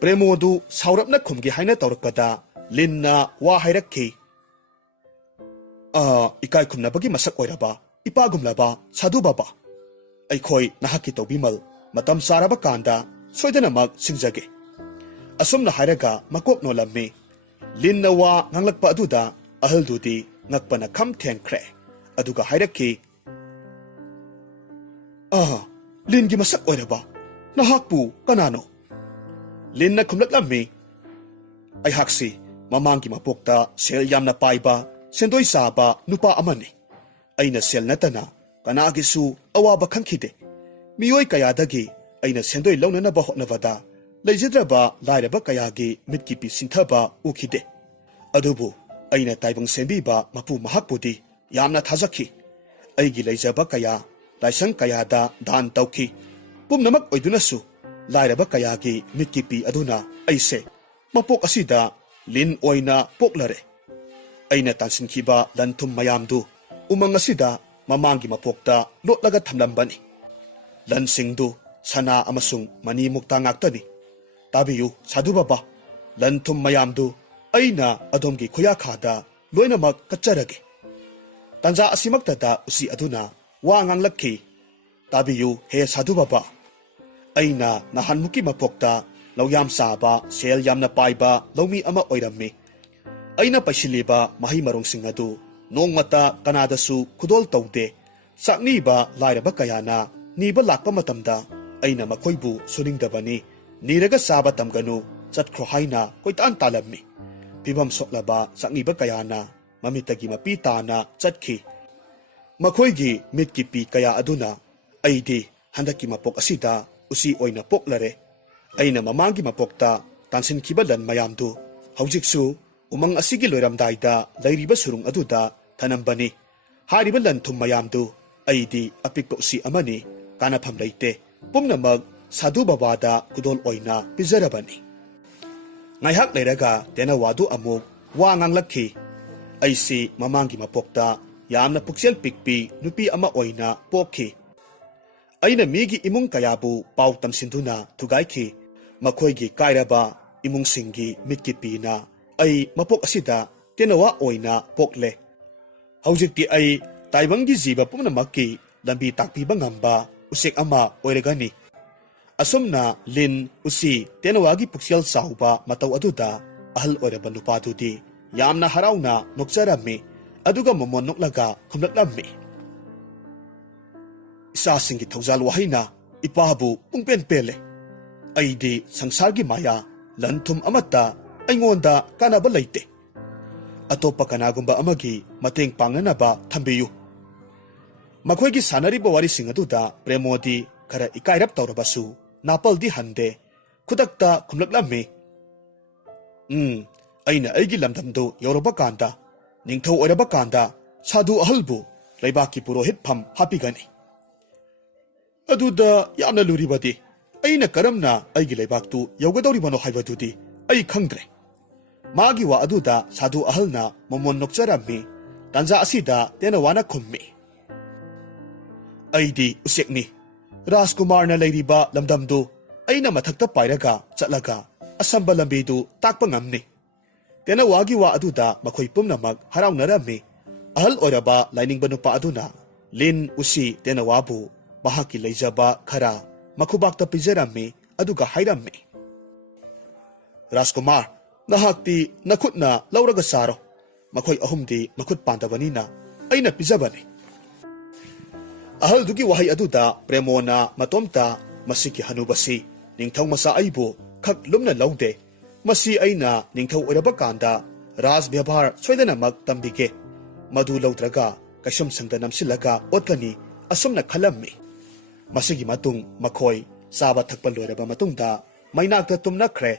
ꯄ꯭ꯔꯦꯃꯣꯗꯨ ꯁꯥꯎꯔꯞꯅ ꯈꯨꯝꯒꯦ ꯍꯥꯏꯅ ꯇꯧꯔꯛꯄꯗ ꯂꯤꯟꯅ ꯋꯥ ꯍꯥꯏꯔꯛꯈꯤ, Ikai khumnabagi masak oiraba ipagumlaba sadhu baba aikhoi nahaki tawbimal matam saraba kanda soidanamak singjage asumna hairaga makok no lammi linna wa nganglakpa aduda ahaldudi ngakpana kham thengkhre aduga hairaki lingi masak oiraba nahakpu kanano linna khumlaklammi aihaksi mamangi mapokta sel yamna paiba sendoi saba nupa amani aina sel natana kanagisu awaba khangkhide miyoi kayadagi aina sendoi launanaba hotnavada leijidraba lairaba kayagi mitki pi sinthaba ukhide adubu aina taibang sembiba mapu mahakpudi yamna thazakhi aigi leijaba kaya laisang kayada dan tawki pumnamak oidunasu lairaba kayagi mitki pi aduna aise mapok asida lin oina poklare aina tansinkhiba lanthum mayamdu umang asida mamangi mapokta lotlaga thamlambani lansingdu sana amasung mani mukta ngaktani tabiyu sadhu baba lanthum mayamdu aina adomgi khoya khada loinamak kacharage tanja asimaktada usi aduna wa nganglakhi tabiyu he sadhu baba aina nahanmuki mapokta loyam saba sel yamna paiba lomi ama oirammi aina paisiliba mahi marong singadu nongmata kanadasu khudol tawde sakniba lairaba kayana niba lakpa matamda aina makhoibu suningdabani niraga saba tamganu chatkhro haina koitan talammi pibam soklaba sakniba kayana mamitagi mapi tana chatkhi makhoigi mitki pi kaya aduna aidi handaki mapok asida usi oina poklare aina mamangi mapokta tansin kibalan mayamdu haujiksu umang asigi loiramdaida lairiba surung aduda thanambani hariba lanthum mayamdu aidi apikpa usi amani kanafam leite pumnamag sadhu babada kudol oina pijarabani ngaihak leiraga tena wadu amuk wa nganglakhi aisi mamangi mapokta yamna puksel pikpi nupi ama oina pokhi aina migi imung kayabu pau tamsinduna thugaikhi makhoigi kairaba imung singi mitki pina ai mapok asida tenawa oina pokle haujikti ai taibangi jiba pumnamakki lambi takpiba ngamba usek ama oiregani asumna lin usi tenawagi puksel sauba matau aduda ahal oiraba nupadudi yamna harauna nokcharami aduga momon noklaga khumlaklammi isa singi thawjal wahina ipabu pungpen pele aidi sangsargi maya lanthum amata aingonda kanaba leite atopa kanagumba amagi mateng pangnanaba thambiyu makhoigi sanariba wari singaduda premodi khara ikairap tawrabasu napaldi hande khudakta khumlaklammi aina aigi lamdamdo yoroba kanda ningthau oiraba kanda sadhu ahalbu leibaki purohit pham hapigani aduda yamna luribadi aina karamna aigi leibaktu yogadoribano haibadudi ai khangdre magi wa aduda sadhu ahalna momon nokcharammi tanja asida tena wana khummi aidi usekni Rajkumar na leiriba lamdamdu aina mathakta pairaga chatlaga asamba lambidu takpa ngamni tena wagi wa aduda makhoi pumnamak haraunarami ahal oiraba lainingba nupa aduna lin usi tena wabu mahaki leijaba khara makhubakta pijarami aduga hairammi Rajkumar nahakti nakhutna lauraga saro makhoi ahumdi makhut pandabanina aina pijabani ahal dugi wahai aduda premona matomta masiki hanubasi ningthau masa aibu khak lumna laude masi aina ningthau oiraba kanda raj byabhar soidana mak tambige madu laudraga kaisham sangda namsilaga otkani asumna khalammi masigi matung makhoi saba thakpa loiraba matungda mainakta tumnakhre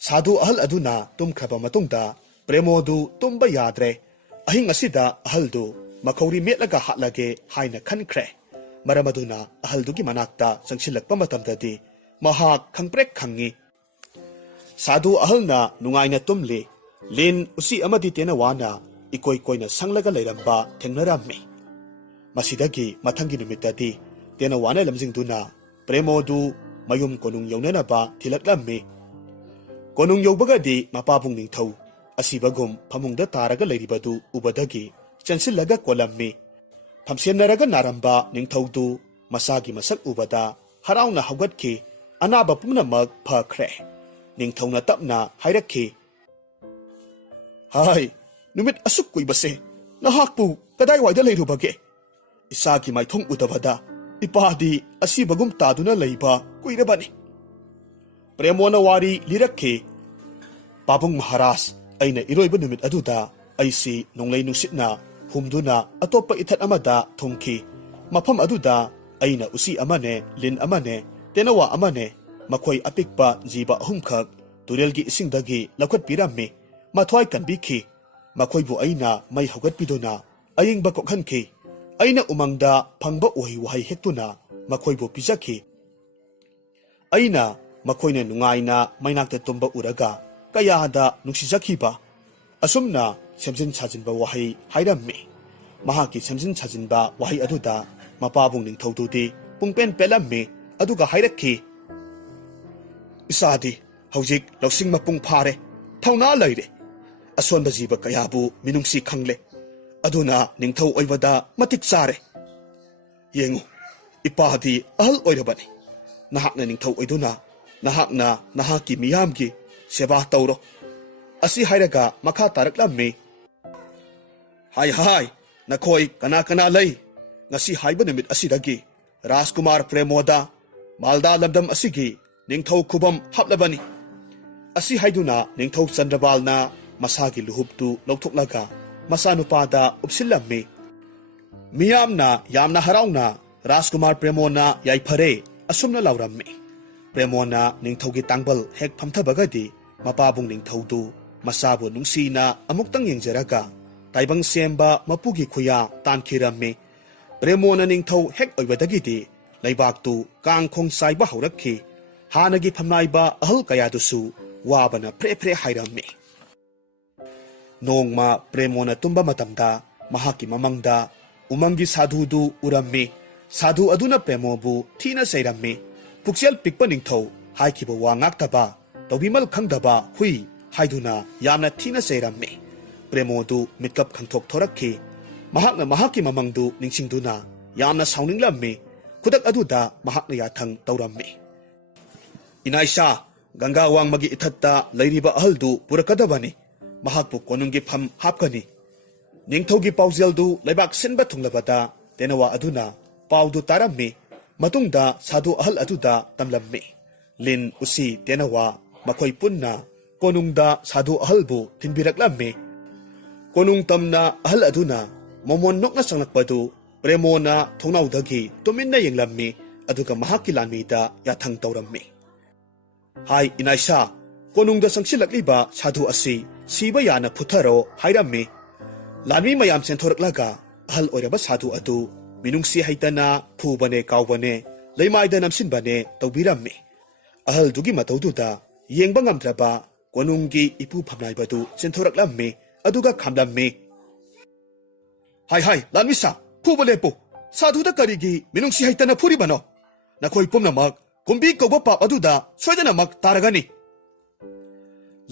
sadhu ahal aduna tumkhaba matungda premodu tumba yadre ahing asida ahaldu makhori metlaga hatlage haina khankre maramaduna ahaldugi manakta sangsilakpa matamdadi mahak khangprek khangi sadhu ahalna nungaina tumli lin usi amadi tena wana ikoi koina sanglaga leiramba thengnarammi masidagi mathangi numitadi tena wana lamjingduna premodu mayum konung yaunanaba thilaklammi konung yobagadi mapabung ningthau asibagum phamungda taraga leiribadu ubadagi ꯆꯦꯟꯁꯤꯜꯂꯒ ꯀꯣꯜꯂꯝꯃꯤ꯫ ꯐꯝꯁꯦꯟꯅꯔꯒ ꯅꯥꯔꯝꯕ ꯅꯤꯡꯊꯧꯗꯨ ꯃꯁꯥꯒꯤ ꯃꯁꯛ ꯎꯕꯗ ꯍꯔꯥꯎꯅ ꯍꯧꯒꯠꯈꯤ꯫ ꯑꯅꯥꯕ ꯄꯨꯝꯅꯃꯛ ꯐꯈ꯭ꯔꯦ꯫ ꯅꯤꯡꯊꯧꯅ ꯇꯞꯅ ꯍꯥꯏꯔꯛꯈꯤ, "ꯍꯥꯏ, ꯅꯨꯃꯤꯠ ꯑꯁꯨꯛ ꯀꯨꯏꯕꯁꯦ ꯅꯍꯥꯛꯄꯨ ꯀꯗꯥꯏꯋꯥꯏꯗ ꯂꯩꯔꯨꯕꯒꯦ? ꯏꯁꯥꯒꯤ ꯃꯥꯏꯊꯣꯡ ꯎꯗꯕꯗ ꯏꯄꯥꯗꯤ ꯑꯁꯤꯕꯒꯨꯝ ꯇꯥꯗꯨꯅ ꯂꯩꯕ ꯀꯨꯏꯔꯕꯅꯤ"꯫ ꯄ꯭ꯔꯦꯃꯣꯅ ꯋꯥꯔꯤ ꯂꯤꯔꯛꯈꯤ, "ꯄꯥꯕꯨꯡ ꯃꯍꯥꯔꯥꯖ, ꯑꯩꯅ ꯏꯔꯣꯏꯕ ꯅꯨꯃꯤꯠ ꯑꯗꯨꯗ ꯑꯩꯁꯤ ꯅꯣꯡꯂꯩ ꯅꯨꯡꯁꯤꯠꯅ ꯍꯨꯝꯗꯨꯅ ꯑꯇꯣꯞꯄ ꯏꯊꯠ ꯑꯃꯗ ꯊꯨꯡꯈꯤ꯫ ꯃꯐꯝ ꯑꯗꯨꯗ ꯑꯩꯅ ꯎꯆꯤ ꯑꯃꯅꯦ, ꯂꯤꯟ ꯑꯃꯅꯦ, ꯇꯦꯅꯋꯥ ꯑꯃꯅꯦ, ꯃꯈꯣꯏ ꯑꯄꯤꯛꯄ ꯖꯤꯕ ꯑꯍꯨꯝꯈꯛ ꯇꯨꯔꯦꯜꯒꯤ ꯏꯁꯤꯡꯗꯒꯤ ꯂꯧꯈꯠꯄꯤꯔꯝꯃꯤ꯫ ꯃꯊ꯭ꯋꯥꯏ ꯀꯟꯕꯤꯈꯤ꯫ ꯃꯈꯣꯏꯕꯨ ꯑꯩꯅ ꯃꯩ ꯍꯧꯒꯠꯄꯤꯗꯨꯅ ꯑꯏꯪꯕ ꯀꯣꯛꯍꯟꯈꯤ꯫ ꯑꯩꯅ ꯎꯃꯪꯗ ꯐꯪꯕ ꯎꯍꯩ ꯋꯥꯍꯩ ꯍꯦꯛꯇꯨꯅ ꯃꯈꯣꯏꯕꯨ ꯄꯤꯖꯈꯤ꯫ ꯑꯩꯅ ꯃꯈꯣꯏꯅ ꯅꯨꯡꯉꯥꯏꯅ ꯃꯩꯅꯥꯛꯇ ꯇꯨꯝꯕ ꯎꯔꯒ ꯀꯌꯥꯗ ꯅꯨꯡꯁꯤꯖꯈꯤꯕ"꯫ ꯑꯁꯨꯝꯅ ꯁꯦꯝꯖꯤꯟ ꯁꯥꯖꯤꯟꯕ ꯋꯥꯍꯩ ꯍꯥꯏꯔꯝꯃꯤ꯫ ꯃꯍꯥꯛꯀꯤ ꯁꯦꯝꯖꯤꯟ ꯁꯥꯖꯤꯟꯕ ꯋꯥꯍꯩ ꯑꯗꯨꯗ ꯃꯄꯥꯕꯨꯡ ꯅꯤꯡꯊꯧꯗꯨꯗꯤ ꯄꯨꯡꯄꯦꯟ ꯄꯦꯜꯂꯝꯃꯤ꯫ ꯑꯗꯨꯒ ꯍꯥꯏꯔꯛꯈꯤ, "ꯏꯆꯥꯗꯤ ꯍꯧꯖꯤꯛ ꯂꯧꯁꯤꯡ ꯃꯄꯨꯡ ꯐꯥꯔꯦ, ꯊꯧꯅꯥ ꯂꯩꯔꯦ, ꯑꯁꯣꯟꯕ ꯖꯤꯕ ꯀꯌꯥꯕꯨ ꯃꯤꯅꯨꯡꯁꯤ ꯈꯪꯂꯦ, ꯑꯗꯨꯅ ꯅꯤꯡꯊꯧ ꯑꯣꯏꯕꯗ ꯃꯇꯤꯛ ꯆꯥꯔꯦ꯫ ꯌꯦꯡꯉꯨ, ꯏꯄꯥꯗꯤ ꯑꯍꯜ ꯑꯣꯏꯔꯕꯅꯤ꯫ ꯅꯍꯥꯛꯅ ꯅꯤꯡꯊꯧ ꯑꯣꯏꯗꯨꯅ ꯅꯍꯥꯛꯅ ꯅꯍꯥꯛꯀꯤ ꯃꯤꯌꯥꯝꯒꯤ ꯁꯦꯕꯥ ꯇꯧꯔꯣ"꯫ ꯑꯁꯤ ꯍꯥꯏꯔꯒ ꯃꯈꯥ ꯇꯥꯔꯛꯂꯝꯃꯤ, "ꯍꯥꯏ ꯍꯥꯏ, ꯅꯈꯣꯏ ꯀꯅꯥ ꯀꯅꯥ ꯂꯩ? ꯉꯁꯤ ꯍꯥꯏꯕ ꯅꯨꯃꯤꯠ ꯑꯁꯤꯗꯒꯤ ꯔꯥꯖꯀꯨꯃꯥꯔ ꯄ꯭ꯔꯦꯃꯣꯗ ꯃꯥꯜꯗꯥ ꯂꯝꯗꯝ ꯑꯁꯤꯒꯤ ꯅꯤꯡꯊꯧ ꯈꯨꯕꯝ ꯍꯥꯞꯂꯕꯅꯤ"꯫ ꯑꯁꯤ ꯍꯥꯏꯗꯨꯅ ꯅꯤꯡꯊꯧ ꯆꯟꯗ꯭ꯔꯕꯥꯜꯅ ꯃꯁꯥꯒꯤ ꯂꯨꯍꯨꯞꯇꯨ ꯂꯧꯊꯣꯛꯂꯒ ꯃꯆꯥꯅꯨꯄꯥꯗ ꯎꯞꯁꯤꯜꯂꯝꯃꯤ꯫ ꯃꯤꯌꯥꯝꯅ ꯌꯥꯝꯅ ꯍꯔꯥꯎꯅ ꯔꯥꯖꯀꯨꯃꯥꯔ ꯄ꯭ꯔꯦꯃꯣꯅ ꯌꯥꯏꯐꯔꯦ ꯑꯁꯨꯝꯅ ꯂꯥꯎꯔꯝꯃꯤ꯫ ꯄ꯭ꯔꯦꯃꯣꯅ ꯅꯤꯡꯊꯧꯒꯤ ꯇꯥꯡꯕꯜ ꯍꯦꯛ ꯐꯝꯊꯕꯒꯗꯤ ꯃꯄꯥꯕꯨꯡ ꯅꯤꯡꯊꯧꯗꯨ ꯃꯁꯥꯕꯨ ꯅꯨꯡꯁꯤꯅ ꯑꯃꯨꯛꯇꯪ ꯌꯦꯡꯖꯔꯒ ꯇꯥꯏꯕꯪ ꯁꯦꯝꯕ ꯃꯄꯨꯒꯤ ꯈꯨꯌꯥ ꯇꯥꯟꯈꯤꯔꯝꯃꯤ꯫ ꯄ꯭ꯔꯦꯃꯣꯅ ꯅꯤꯡꯊꯧ ꯍꯦꯛ ꯑꯣꯏꯕꯗꯒꯤꯗꯤ ꯂꯩꯕꯥꯛꯇꯨ ꯀꯥꯡꯈꯣꯡ ꯆꯥꯏꯕ ꯍꯧꯔꯛꯈꯤ꯫ ꯍꯥꯟꯅꯒꯤ ꯐꯝꯅꯥꯏꯕ ꯑꯍꯜ ꯀꯌꯥꯗꯨꯁꯨ ꯋꯥꯕꯅ ꯐ꯭ꯔꯦ ꯐ꯭ꯔꯦ ꯍꯥꯏꯔꯝꯃꯤ꯫ ꯅꯣꯡꯃ ꯄ꯭ꯔꯦꯃꯣꯅ ꯇꯨꯝꯕ ꯃꯇꯝꯗ ꯃꯍꯥꯛꯀꯤ ꯃꯃꯪꯗ ꯎꯃꯪꯒꯤ ꯁꯥꯙꯨꯗꯨ ꯎꯔꯝꯃꯤ꯫ ꯁꯥꯙꯨ ꯑꯗꯨꯅ ꯄ꯭ꯔꯦꯃꯣꯕꯨ ꯊꯤꯅ ꯆꯩꯔꯝꯃꯤ꯫ "ꯄꯨꯛꯆꯦꯜ ꯄꯤꯛꯄ ꯅꯤꯡꯊꯧ, ꯍꯥꯏꯈꯤꯕ ꯋꯥ ꯉꯥꯛꯇꯕ, ꯇꯧꯕꯤꯃꯜ ꯈꯪꯗꯕ ꯍꯨꯏ" ꯍꯥꯏꯗꯨꯅ ꯌꯥꯝꯅ ꯊꯤꯅ ꯆꯩꯔꯝꯃꯤ꯫ ꯄ꯭ꯔꯦꯃꯣꯗꯨ ꯃꯤꯠꯀꯞ ꯈꯪꯊꯣꯛ ꯊꯣꯔꯛꯈꯤ꯫ ꯃꯍꯥꯛꯅ ꯃꯍꯥꯛꯀꯤ ꯃꯃꯪꯗꯨ ꯅꯤꯡꯁꯤꯡꯗꯨꯅ ꯌꯥꯝꯅ ꯁꯥꯎꯅꯤꯡꯂꯝꯃꯤ꯫ ꯈꯨꯗꯛ ꯑꯗꯨꯗ ꯃꯍꯥꯛꯅ ꯌꯥꯊꯪ ꯇꯧꯔꯝꯃꯤ꯫ "ꯏꯅꯥꯏꯁꯥ, ꯒꯪꯒꯥ ꯋꯥꯡꯃꯒꯤ ꯏꯊꯠꯇ ꯂꯩꯔꯤꯕ ꯑꯍꯜꯗꯨ ꯄꯨꯔꯛꯀꯗꯕꯅꯤ꯫ ꯃꯍꯥꯛꯄꯨ ꯀꯣꯅꯨꯡꯒꯤ ꯐꯝ ꯍꯥꯞꯀꯅꯤ"꯫ ꯅꯤꯡꯊꯧꯒꯤ ꯄꯥꯎꯖꯦꯜꯗꯨ ꯂꯩꯕꯥꯛ ꯁꯤꯟꯕ ꯊꯨꯡꯂꯕꯗ ꯇꯦꯅꯋꯥ ꯑꯗꯨꯅ ꯄꯥꯎꯗꯨ ꯇꯥꯔꯝꯃꯤ꯫ ꯃꯇꯨꯡꯗ ꯁꯥꯙꯨ ꯑꯍꯜ ꯑꯗꯨꯗ ꯇꯝꯂꯝꯃꯤ꯫ ꯂꯤꯟ, ꯎꯆꯤ, ꯇꯦꯅꯋꯥ ꯃꯈꯣꯏ ꯄꯨꯟꯅ ꯀꯣꯅꯨꯡꯗ ꯁꯥꯙꯨ ꯑꯍꯜꯕꯨ ꯊꯤꯟꯕꯤꯔꯛꯂꯝꯃꯤ꯫ ꯀꯣꯅꯨꯡ ꯇꯝꯅ ꯑꯍꯜ ꯑꯗꯨꯅ ꯃꯣꯃꯣꯟ ꯅꯣꯛꯅ ꯆꯪꯂꯛꯄꯗꯨ ꯄ꯭ꯔꯦꯃꯣꯅ ꯊꯣꯡꯅꯥꯎꯗꯒꯤ ꯇꯨꯃꯤꯟꯅ ꯌꯦꯡꯂꯝꯃꯤ꯫ ꯑꯗꯨꯒ ꯃꯍꯥꯛꯀꯤ ꯂꯥꯟꯃꯤꯗ ꯌꯥꯊꯪ ꯇꯧꯔꯝꯃꯤ꯫ "ꯍꯥꯏ ꯏꯅꯥꯏꯁꯥ, ꯀꯣꯅꯨꯡꯗ ꯆꯪꯁꯤꯜꯂꯛꯂꯤꯕ ꯁꯥꯙꯨ ꯑꯁꯤ ꯁꯤꯕ ꯌꯥꯅ ꯐꯨꯊꯔꯣ" ꯍꯥꯏꯔꯝꯃꯤ꯫ ꯂꯥꯟꯃꯤ ꯃꯌꯥꯝ ꯆꯦꯟꯊꯣꯔꯛꯂꯒ ꯑꯍꯜ ꯑꯣꯏꯔꯕ ꯁꯥꯙꯨ ꯑꯗꯨ ꯃꯤꯅꯨꯡꯁꯤ ꯍꯩꯇꯅ ꯐꯨꯕꯅꯦ, ꯀꯥꯎꯕꯅꯦ, ꯂꯩꯃꯥꯏꯗ ꯅꯝꯁꯤꯟꯕꯅꯦ ꯇꯧꯕꯤꯔꯝꯃꯤ꯫ ꯑꯍꯜꯗꯨꯒꯤ ꯃꯇꯧꯗꯨꯗ ꯌꯦꯡꯕ ꯉꯝꯗ꯭ꯔꯕ ꯀꯣꯅꯨꯡꯒꯤ ꯏꯄꯨ ꯐꯝꯅꯥꯏꯕꯗꯨ ꯆꯦꯟꯊꯣꯔꯛꯂꯝꯃꯤ꯫ ꯑꯗꯨꯒ ꯈꯥꯝꯂꯝꯃꯤ꯫ "ꯍꯥꯏ ꯍꯥꯏ ꯂꯥꯟꯃꯤꯁꯥ, ꯐꯨꯕ ꯂꯦꯞꯄꯨ! ꯁꯥꯙꯨꯗ ꯀꯔꯤꯒꯤ ꯃꯤꯅꯨꯡꯁꯤ ꯍꯩꯇꯅ ꯐꯨꯔꯤꯕꯅꯣ? ꯅꯈꯣꯏ ꯄꯨꯝꯅꯃꯛ ꯀꯨꯝꯕꯤ ꯀꯧꯕ ꯄꯥꯞ ꯑꯗꯨꯗ ꯁꯣꯏꯗꯅꯃꯛ ꯇꯥꯔꯒꯅꯤ"꯫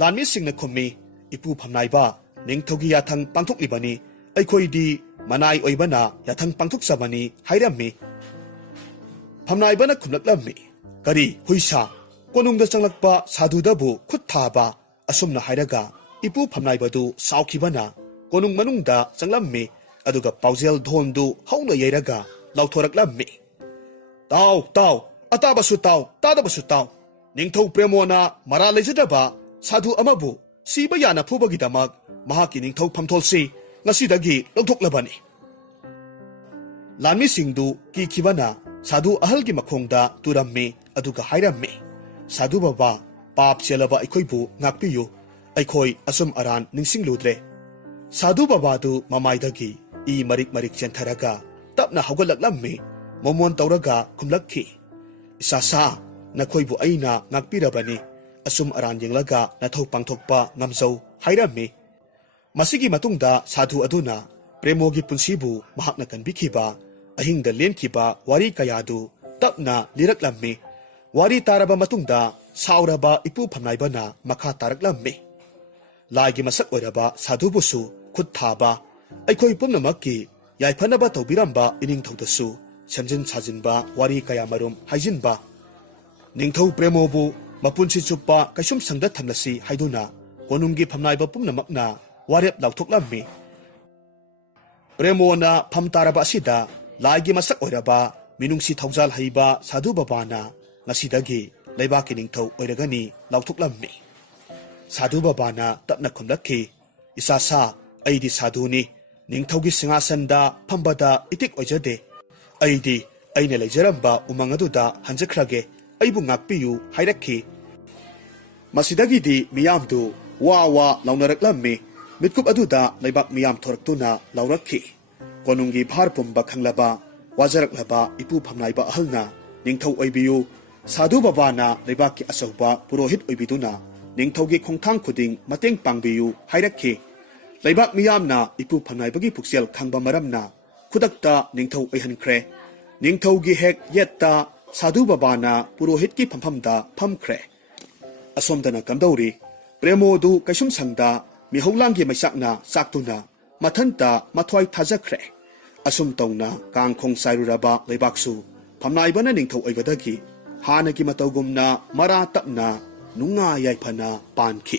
ꯂꯥꯟꯃꯤꯁꯤꯡꯅ ꯈꯨꯝꯃꯤ, "ꯏꯄꯨ ꯐꯝꯅꯥꯏꯕ, ꯅꯤꯡꯊꯧꯒꯤ ꯌꯥꯊꯪ ꯄꯥꯡꯊꯣꯛꯂꯤꯕꯅꯤ꯫ ꯑꯩꯈꯣꯏꯗꯤ ꯃꯅꯥꯏ ꯑꯣꯏꯕꯅ ꯌꯥꯊꯪ ꯄꯥꯡꯊꯣꯛꯆꯕꯅꯤ" ꯍꯥꯏꯔꯝꯃꯤ꯫ ꯐꯝꯅꯥꯏꯕꯅ ꯈꯨꯝꯂꯛꯂꯝꯃꯤ, "ꯀꯔꯤ ꯍꯨꯏꯁꯥ, ꯀꯣꯅꯨꯡꯗ ꯆꯪꯂꯛꯄ ꯁꯥꯙꯨꯗꯕꯨ ꯈꯨꯠ ꯊꯥꯕ"꯫ ꯑꯁꯨꯝꯅ ꯍꯥꯏꯔꯒ ꯏꯄꯨ ꯐꯝꯅꯥꯏꯕꯗꯨ ꯁꯥꯎꯈꯤꯕꯅ ꯀꯣꯅꯨꯡ ꯃꯅꯨꯡꯗ ꯆꯪꯂꯝꯃꯤ꯫ ꯑꯗꯨꯒ ꯄꯥꯎꯖꯦꯜ ꯙꯣꯟꯗꯨ ꯍꯧꯅ ꯌꯩꯔꯒ ꯂꯥꯎꯊꯣꯔꯛꯂꯝꯃꯤ, "ꯇꯥꯎ ꯇꯥꯎ, ꯑꯇꯥꯕꯁꯨ ꯇꯥꯎ, ꯇꯥꯗꯕꯁꯨ ꯇꯥꯎ! ꯅꯤꯡꯊꯧ ꯄ꯭ꯔꯦꯃꯣꯅ ꯃꯔꯥꯜ ꯂꯩꯖꯗꯕ ꯁꯥꯙꯨ ꯑꯃꯕꯨ ꯁꯤꯕ ꯌꯥꯅ ꯐꯨꯕꯒꯤꯗꯃꯛ ꯃꯍꯥꯛꯀꯤ ꯅꯤꯡꯊꯧ ꯐꯝꯊꯣꯜꯁꯤ ꯉꯁꯤꯗꯒꯤ ꯂꯧꯊꯣꯛꯂꯕꯅꯤ"꯫ ꯂꯥꯟꯃꯤꯁꯤꯡꯗꯨ ꯀꯤꯈꯤꯕꯅ ꯁꯥꯙꯨ ꯑꯍꯜꯒꯤ ꯃꯈꯣꯡꯗ ꯇꯨꯔꯝꯃꯤ꯫ ꯑꯗꯨꯒ ꯍꯥꯏꯔꯝꯃꯤ, "ꯁꯥꯙꯨ ꯕꯕꯥ, ꯄꯥꯞ ꯆꯦꯜꯂꯕ ꯑꯩꯈꯣꯏꯕꯨ ꯉꯥꯛꯄꯤꯌꯨ꯫ ꯑꯩꯈꯣꯏ ꯑꯆꯨꯝ ꯑꯔꯥꯟ ꯅꯤꯡꯁꯤꯡꯂꯨꯗ꯭ꯔꯦ"꯫ ꯁꯥꯙꯨ ꯕꯕꯥꯗꯨ ꯃꯃꯥꯏꯗꯒꯤ ꯏ ꯃꯔꯤꯛ ꯃꯔꯤꯛ ꯆꯦꯟꯊꯔꯒ ꯇꯞꯅ ꯍꯧꯒꯠꯂꯛꯂꯝꯃꯤ꯫ ꯃꯣꯃꯣꯟ ꯇꯧꯔꯒ ꯈꯨꯝꯂꯛꯈꯤ, "ꯏꯆꯥꯁꯥ, ꯅꯈꯣꯏꯕꯨ ꯑꯩꯅ ꯉꯥꯛꯄꯤꯔꯕꯅꯤ꯫ ꯑꯆꯨꯝ ꯑꯔꯥꯟ ꯌꯦꯡꯂꯒ ꯅꯊꯧ ꯄꯥꯡꯊꯣꯛꯄ ꯉꯝꯖꯧ" ꯍꯥꯏꯔꯝꯃꯤ꯫ ꯃꯁꯤꯒꯤ ꯃꯇꯨꯡꯗ ꯁꯥꯙꯨ ꯑꯗꯨꯅ ꯄ꯭ꯔꯦꯃꯣꯒꯤ ꯄꯨꯟꯁꯤꯕꯨ ꯃꯍꯥꯛꯅ ꯀꯟꯕꯤꯈꯤꯕ, ꯑꯍꯤꯡꯗ ꯂꯦꯟꯈꯤꯕ ꯋꯥꯔꯤ ꯀꯌꯥꯗꯨ ꯇꯞꯅ ꯂꯤꯔꯛꯂꯝꯃꯤ꯫ ꯋꯥꯔꯤ ꯇꯥꯔꯕ ꯃꯇꯨꯡꯗ ꯁꯥꯎꯔꯕ ꯏꯄꯨ ꯐꯝꯅꯥꯏꯕꯅ ꯃꯈꯥ ꯇꯥꯔꯛꯂꯝꯃꯤ꯫ ꯂꯥꯏꯒꯤ ꯃꯁꯛ ꯑꯣꯏꯔꯕ ꯁꯥꯙꯨꯕꯨꯁꯨ ꯈꯨꯠ ꯊꯥꯕ, ꯑꯩꯈꯣꯏ ꯄꯨꯝꯅꯃꯛꯀꯤ ꯌꯥꯏꯐꯅꯕ ꯇꯧꯕꯤꯔꯝꯕ ꯏꯅꯤꯡꯊꯧꯗꯁꯨ ꯁꯦꯝꯖꯤꯟ ꯁꯥꯖꯤꯟꯕ ꯋꯥꯔꯤ ꯀꯌꯥꯃꯔꯨꯝ ꯍꯥꯏꯖꯤꯟꯕ, ꯅꯤꯡꯊꯧ ꯄ꯭ꯔꯦꯃꯣꯕꯨ ꯃꯄꯨꯟꯁꯤ ꯆꯨꯞꯄ ꯀꯩꯁꯨꯝ ꯁꯪꯗ ꯊꯝꯂꯁꯤ ꯍꯥꯏꯗꯨꯅ ꯀꯣꯅꯨꯡꯒꯤ ꯐꯝꯅꯥꯏꯕ ꯄꯨꯝꯅꯃꯛꯅ ꯋꯥꯔꯦꯞ ꯂꯥꯎꯊꯣꯛꯂꯝꯃꯤ꯫ ꯄ꯭ꯔꯦꯃꯣꯅ ꯐꯝ ꯇꯥꯔꯕ ꯑꯁꯤꯗ ꯂꯥꯏꯒꯤ ꯃꯁꯛ ꯑꯣꯏꯔꯕ ꯃꯤꯅꯨꯡꯁꯤ ꯊꯧꯖꯥꯜ ꯍꯩꯕ ꯁꯥꯙꯨ ꯕꯥꯕꯥꯅ ꯉꯁꯤꯗꯒꯤ ꯂꯩꯕꯥꯛꯀꯤ ꯅꯤꯡꯊꯧ ꯑꯣꯏꯔꯒꯅꯤ ꯂꯥꯎꯊꯣꯛꯂꯝꯃꯤ꯫ ꯁꯥꯙꯨ ꯕꯥꯕꯥꯅ ꯇꯞꯅ ꯈꯨꯝꯂꯛꯈꯤ, ꯏꯆꯥꯁꯥ, ꯑꯩꯗꯤ ꯁꯥꯙꯨꯅꯤ, ꯅꯤꯡꯊꯧꯒꯤ ꯁꯤꯡꯍꯥꯁꯟꯗ ꯐꯝꯕꯗ ꯏꯇꯤꯛ ꯑꯣꯏꯖꯗꯦ꯫ ꯑꯩꯗꯤ ꯑꯩꯅ ꯂꯩꯖꯔꯝꯕ ꯎꯃꯪ ꯑꯗꯨꯗ ꯍꯟꯖꯈ꯭ꯔꯒꯦ, ꯑꯩꯕꯨ ꯉꯥꯛꯄꯤꯌꯨ ꯍꯥꯏꯔꯛꯈꯤ꯫ ꯃꯁꯤꯗꯒꯤꯗꯤ ꯃꯤꯌꯥꯝꯗꯨ ꯋꯥ ꯋꯥ ꯂꯥꯎꯅꯔꯛꯂꯝꯃꯤ꯫ ꯃꯤꯠꯀꯨꯞ ꯑꯗꯨꯗ ꯂꯩꯕꯥꯛ ꯃꯤꯌꯥꯝ ꯊꯣꯔꯛꯇꯨꯅ ꯂꯥꯎꯔꯛꯈꯤ꯫ ꯀꯣꯅꯨꯡꯒꯤ ꯚꯥꯔ ꯄꯨꯝꯕ ꯈꯪꯂꯕ ꯋꯥꯖꯔꯛꯂꯕ ꯏꯄꯨ ꯐꯝꯅꯥꯏꯕ ꯑꯍꯜꯅ ꯅꯤꯡꯊꯧ ꯑꯣꯏꯕꯤꯌꯨ, ꯁꯥꯙꯨ ꯕꯥꯕꯥꯅ ꯂꯩꯕꯥꯛꯀꯤ ꯑꯆꯧꯕ ꯄꯨꯔꯣꯍꯤꯠ ꯑꯣꯏꯕꯤꯗꯨꯅ ꯅꯤꯡꯊꯧꯒꯤ ꯈꯣꯡꯊꯥꯡ ꯈꯨꯗꯤꯡ ꯃꯇꯦꯡ ꯄꯥꯡꯕꯤꯌꯨ ꯍꯥꯏꯔꯛꯈꯤ꯫ ꯂꯩꯕꯥꯛ ꯃꯤꯌꯥꯝꯅ ꯏꯄꯨ ꯐꯝꯅꯥꯏꯕꯒꯤ ꯄꯨꯛꯆꯦꯜ ꯈꯪꯕ ꯃꯔꯝꯅ ꯈꯨꯗꯛꯇ ꯅꯤꯡꯊꯧ ꯑꯣꯏꯍꯟꯈ꯭ꯔꯦ꯫ ꯅꯤꯡꯊꯧꯒꯤ ꯍꯦꯛ ꯌꯦꯠꯇ ꯁꯥꯙꯨ ꯕꯥꯕꯥꯅ ꯄꯨꯔꯣꯍꯤꯠꯀꯤ ꯐꯝꯐꯝꯗ ꯐꯝꯈ꯭ꯔꯦ꯫ ꯑꯁꯣꯝꯗꯅ ꯀꯝꯗꯧꯔꯤ? ꯄ꯭ꯔꯦꯃꯣꯗꯨ ꯀꯩꯁꯨꯝ ꯁꯪꯗ ꯃꯤꯍꯧꯂꯥꯡꯒꯤ ꯃꯩꯆꯥꯛꯅ ꯆꯥꯛꯇꯨꯅ ꯃꯊꯟꯇ ꯃꯊ꯭ꯋꯥꯏ ꯊꯥꯖꯈ꯭ꯔꯦ꯫ ꯑꯁꯨꯝ ꯇꯧꯅ ꯀꯥꯡꯈꯣꯡ ꯆꯥꯏꯔꯨꯔꯕ ꯂꯩꯕꯥꯛꯁꯨ ꯐꯝꯅꯥꯏꯕꯅ ꯅꯤꯡꯊꯧ ꯑꯣꯏꯕꯗꯒꯤ ꯍꯥꯟꯅꯒꯤ ꯃꯇꯧꯒꯨꯝꯅ ꯃꯔꯥ ꯇꯞꯅ ꯅꯨꯡꯉꯥꯏ ꯌꯥꯏꯐꯅ ꯄꯥꯟꯈꯤ꯫